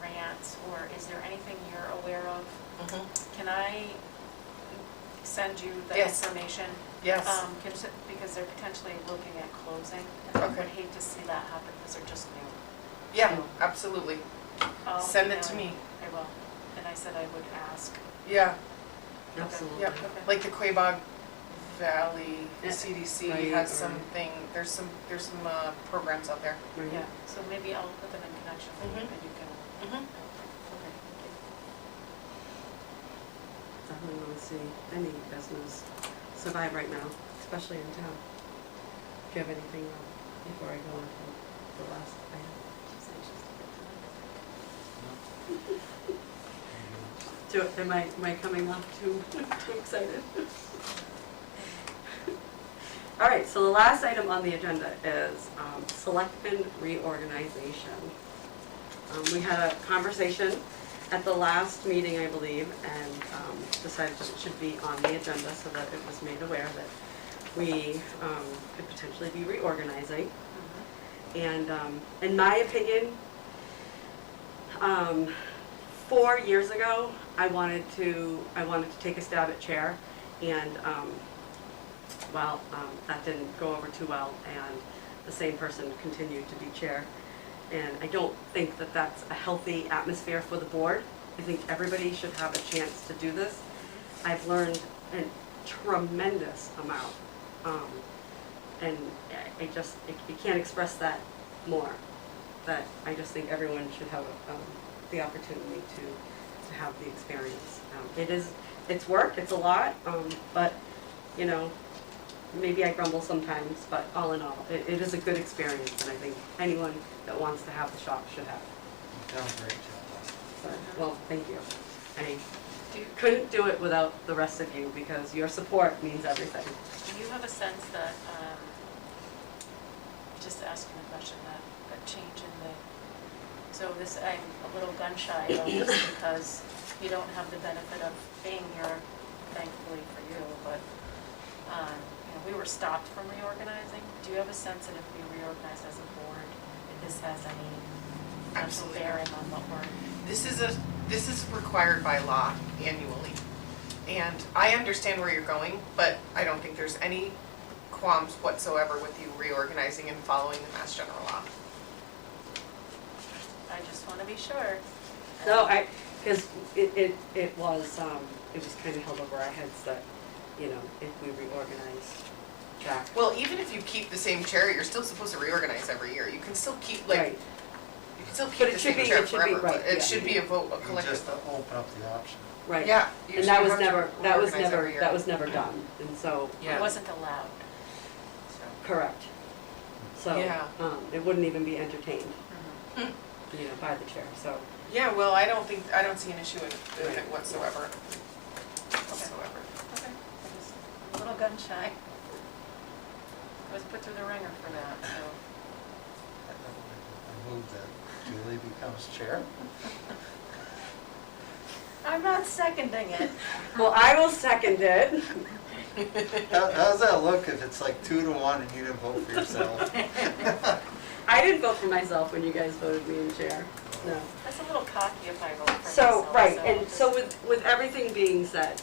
grants, or is there anything you're aware of? Mhm. Can I send you the Yes. information? Yes, Because they're potentially looking at closing, and I Okay. would hate to see that happen, because they're just new. yeah, absolutely. I'll Send it to email me. you. I will, and I said I would ask. Yeah, Absolutely. yep, Okay. like the Quabog Valley Yeah, CDC right, has or- something, there's some programs out there. Right. Yeah, so maybe I'll put them in connection with you, Mhm. and you can, Mhm. okay, thank you. Definitely wanna see any business. survive right now, especially in town. Do you have anything, before I go on to the last item? Am I coming off too excited? All right, so the last item on the agenda is Selectmen Reorganization. We had a conversation at the last meeting, I believe, and decided that it should be on the agenda so that it was made aware that we could potentially be reorganizing. And in my opinion, 4 years ago, I wanted to take a stab at chair, and that didn't go over too well, and the same person continued to be chair. And I don't think that that's a healthy atmosphere for the board. I think everybody should have a chance to do this. I've learned a tremendous amount, and I can't express that more. That I just think everyone should have the opportunity to have the experience. It's work, it's a lot, but you know, maybe I grumble sometimes, but all in all, it is a good experience, and I think anyone that wants to have the shop should have it. You've done a great job. So, well, thank you. I couldn't do it without the rest of you, because your support means everything. Do you have a sense that, just asking a question, that change in the, so this, I'm a little gun shy about this because you don't have the benefit of being here, thankfully for you, but, you know, we were stopped from reorganizing. Do you have a sense that if we reorganize as a board, if this has any Absolutely. bearing on what we're? This is required by law annually. And I understand where you're going, but I don't think there's any qualms whatsoever with you reorganizing and following the Mass General Law. I just wanna be sure. No, because it was kind of held over our heads that, you know, if we reorganize back. Well, even if you keep the same chair, you're still supposed to reorganize every year. You can still keep, like, Right. you can still But keep it the should same be- chair it should be forever, right, but it yeah. should be a vote, a You collective just vote. open up the option. Right. Yeah. you And should that was have to never, reorganize every year. that was never done, and so, It Yeah. wasn't allowed, so. correct. So, Yeah. it wouldn't even be entertained, Mhm. you know, by the chair, so. Yeah, well, I don't see an issue with it whatsoever. Whatsoever. Okay, I'm a little gun shy. I was put through the ringer for that, so. I move that Julie becomes chair. I'm not seconding it. Well, I will second it. How's that look if it's like 2-1 and you didn't vote for yourself? I didn't vote for myself when you guys voted me in chair, no. That's a little cocky if I vote for So, myself, right, and just- so with everything being said,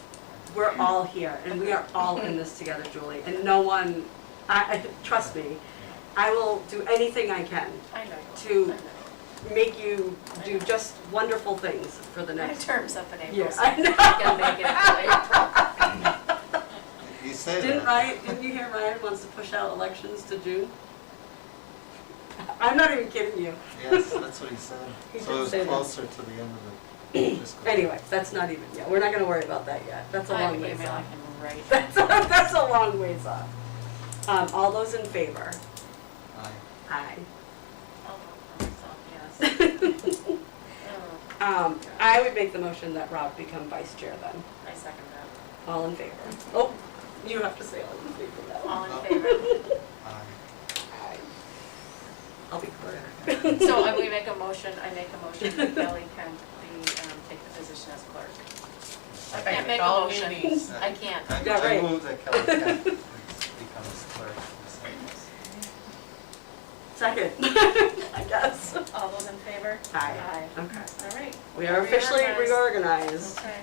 we're all here, and we are all in this together, Julie, and no one, trust me, I will do anything I can I know to you will. make you do just wonderful things for the My next. term's up in April, Yeah, so I I think I can make it until April. You say Didn't that. you hear Ryan wants to push out elections to June? I'm not even kidding you. Yes, that's what he said. He So did it was say that. closer to the end of the fiscal year. Anyway, that's not even, yeah, we're not gonna worry about that yet, that's a I have long an ways email I off. can write. That's a long ways off. All those in favor? Aye. Aye. I'll vote for myself, yes. Oh, I would make the motion that Rob become vice chair then. I second that. All in favor? Oh, you have to say all in favor now. All in Oh. favor? Aye. I'll be clerk. So we make a motion, I make a motion that Kelly can take the position as clerk. I can't make a all motion. immunities. I can't. Yeah, I right. move that Kelly Kemp becomes clerk for the Selectmen. Second, I guess. All those in favor? Aye. Aye. Okay. All right. We are officially reorganized, Okay.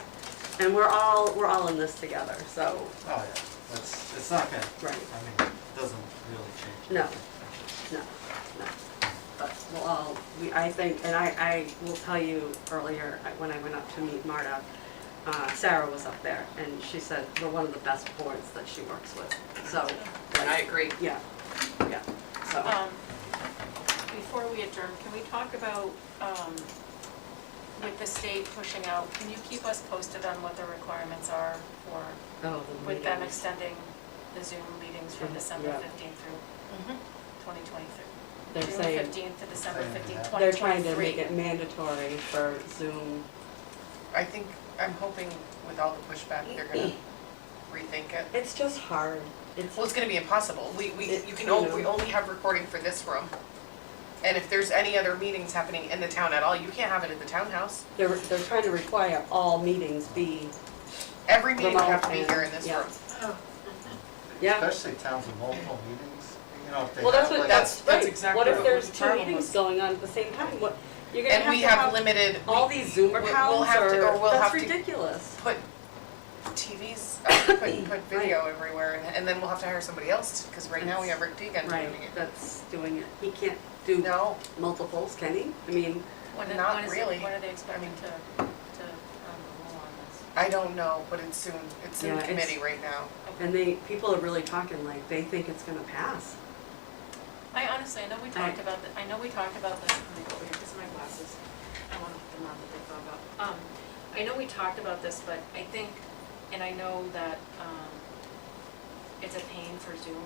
and we're all in this together, so, Oh, yeah, it's not gonna, right. I mean, it doesn't really change. No. anything. No. But we'll all, I think, and I will tell you earlier, when I went up to meet Marta, Sarah was up there, and she said we're one of the best boards that she works with, so. I agree. Yeah, so. Before we adjourn, can we talk about, with the state pushing out, can you keep us posted on what the requirements are for, Oh, the with them meetings. extending the Zoom meetings from December Yeah. 15th through Mhm. 2023? They're June saying, 15th to December Saying 15th, that. they're trying to 2023. make it mandatory for Zoom. I think, I'm hoping with all the pushback, they're gonna rethink it. It's just hard. Well, it's gonna be impossible. We It- you can you know. we only have recording for this room. And if there's any other meetings happening in the town at all, you can't have it at the townhouse. They're trying to require all meetings be, Every meeting would have to be Remote here in this and- room. yeah. Especially towns with multiple meetings, you know, if they Well, have that's what, like. that's right. exactly What if what there's the two problem meetings was. going on at the same time? What, you're gonna And have we to have have limited, all these Zoom we'll accounts have to- or or, we'll that's have to- ridiculous. put TVs, put video everywhere, and then we'll have to hire somebody else, because right now we have Rick Deegan Right, doing it. that's doing it. He can't do No, multiples, can he? I mean, Not when is it- really. When are they expecting to rule on this? I don't know, but it's soon. It's in Yeah, it's- committee right now. and people are really talking like they think it's gonna pass. I honestly, I know we talked about this, let me go over here, these are my glasses. I wanna put them on the big fog up. I know we talked about this, but I think, and I know that, it's a pain for Zoom,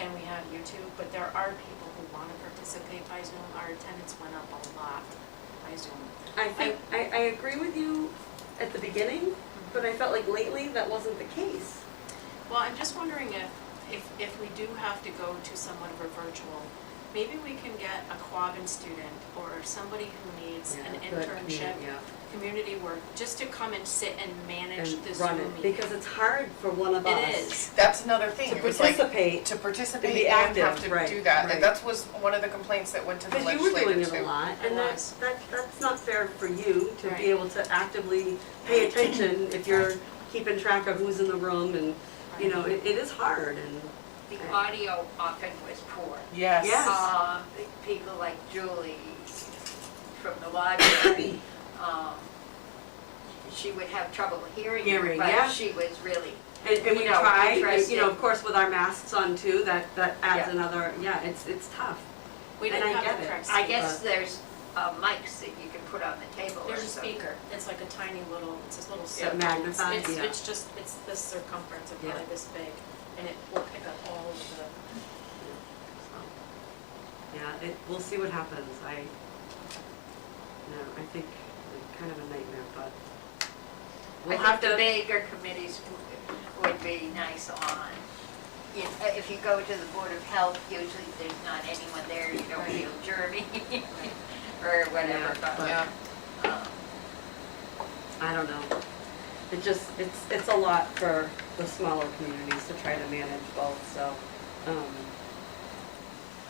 and we have YouTube, but there are people who wanna participate by Zoom. Our attendance went up a lot by Zoom. I agree with you at the beginning, but I felt like lately that wasn't the case. Well, I'm just wondering if we do have to go to somewhat of a virtual, maybe we can get a Quabbin student or somebody who needs Yeah, an good internship, community work, just to come and sit and manage And the Zoom run meeting. it, because it's hard for one of us. It is. That's another thing. To It was like, participate, to participate To be and have active, to right, do that. right. And that was one of the complaints that went to the because you were legislature doing too. it a lot, I and was. that's not fair for you to Right. be able to actively pay attention if you're keeping track of who's in the room and, you know, it is hard and. The audio often was poor. Yes. Yes. People like Julie from the library, she would have trouble hearing you, Hearing, yeah. but she was really, And we you know, tried, and, interested. you know, of course, with our masks on too, that adds Yeah. another, it's tough. We And didn't I have get the it. correct I speaker. guess there's mics that you can put on the table or There's a something. speaker, it's like a tiny little, it's this little Yeah, circle. magnified, yeah. It's just, it's the circumference of Yeah. probably this big, and it will pick up all of the, So, yeah, we'll see what happens. I think it's kind of a nightmare, but I we'll think have the to. bigger committees would be nice on, if you go to the Board of Health, usually there's not anyone there, you don't feel germy or whatever, Yeah, but, but- Yeah. I don't know. It's a lot for the smaller communities to try to manage both, so,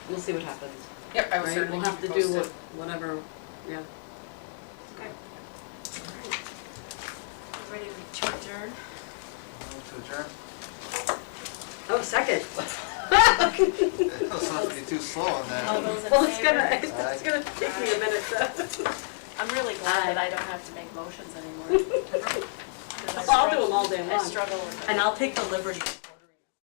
we'll see what happens. Yep, I was Right? certainly We'll have to keep do you posted. whatever, yeah. Okay. ready to adjourn? Move to adjourn. Oh, second. Let's not be too slow on All that. those in Well, it's favor? gonna take me a minute to. I'm really glad that I don't have to make motions anymore. 'Cause I I'll do struggle- them all day I long. struggle with it. And I'll take the liberty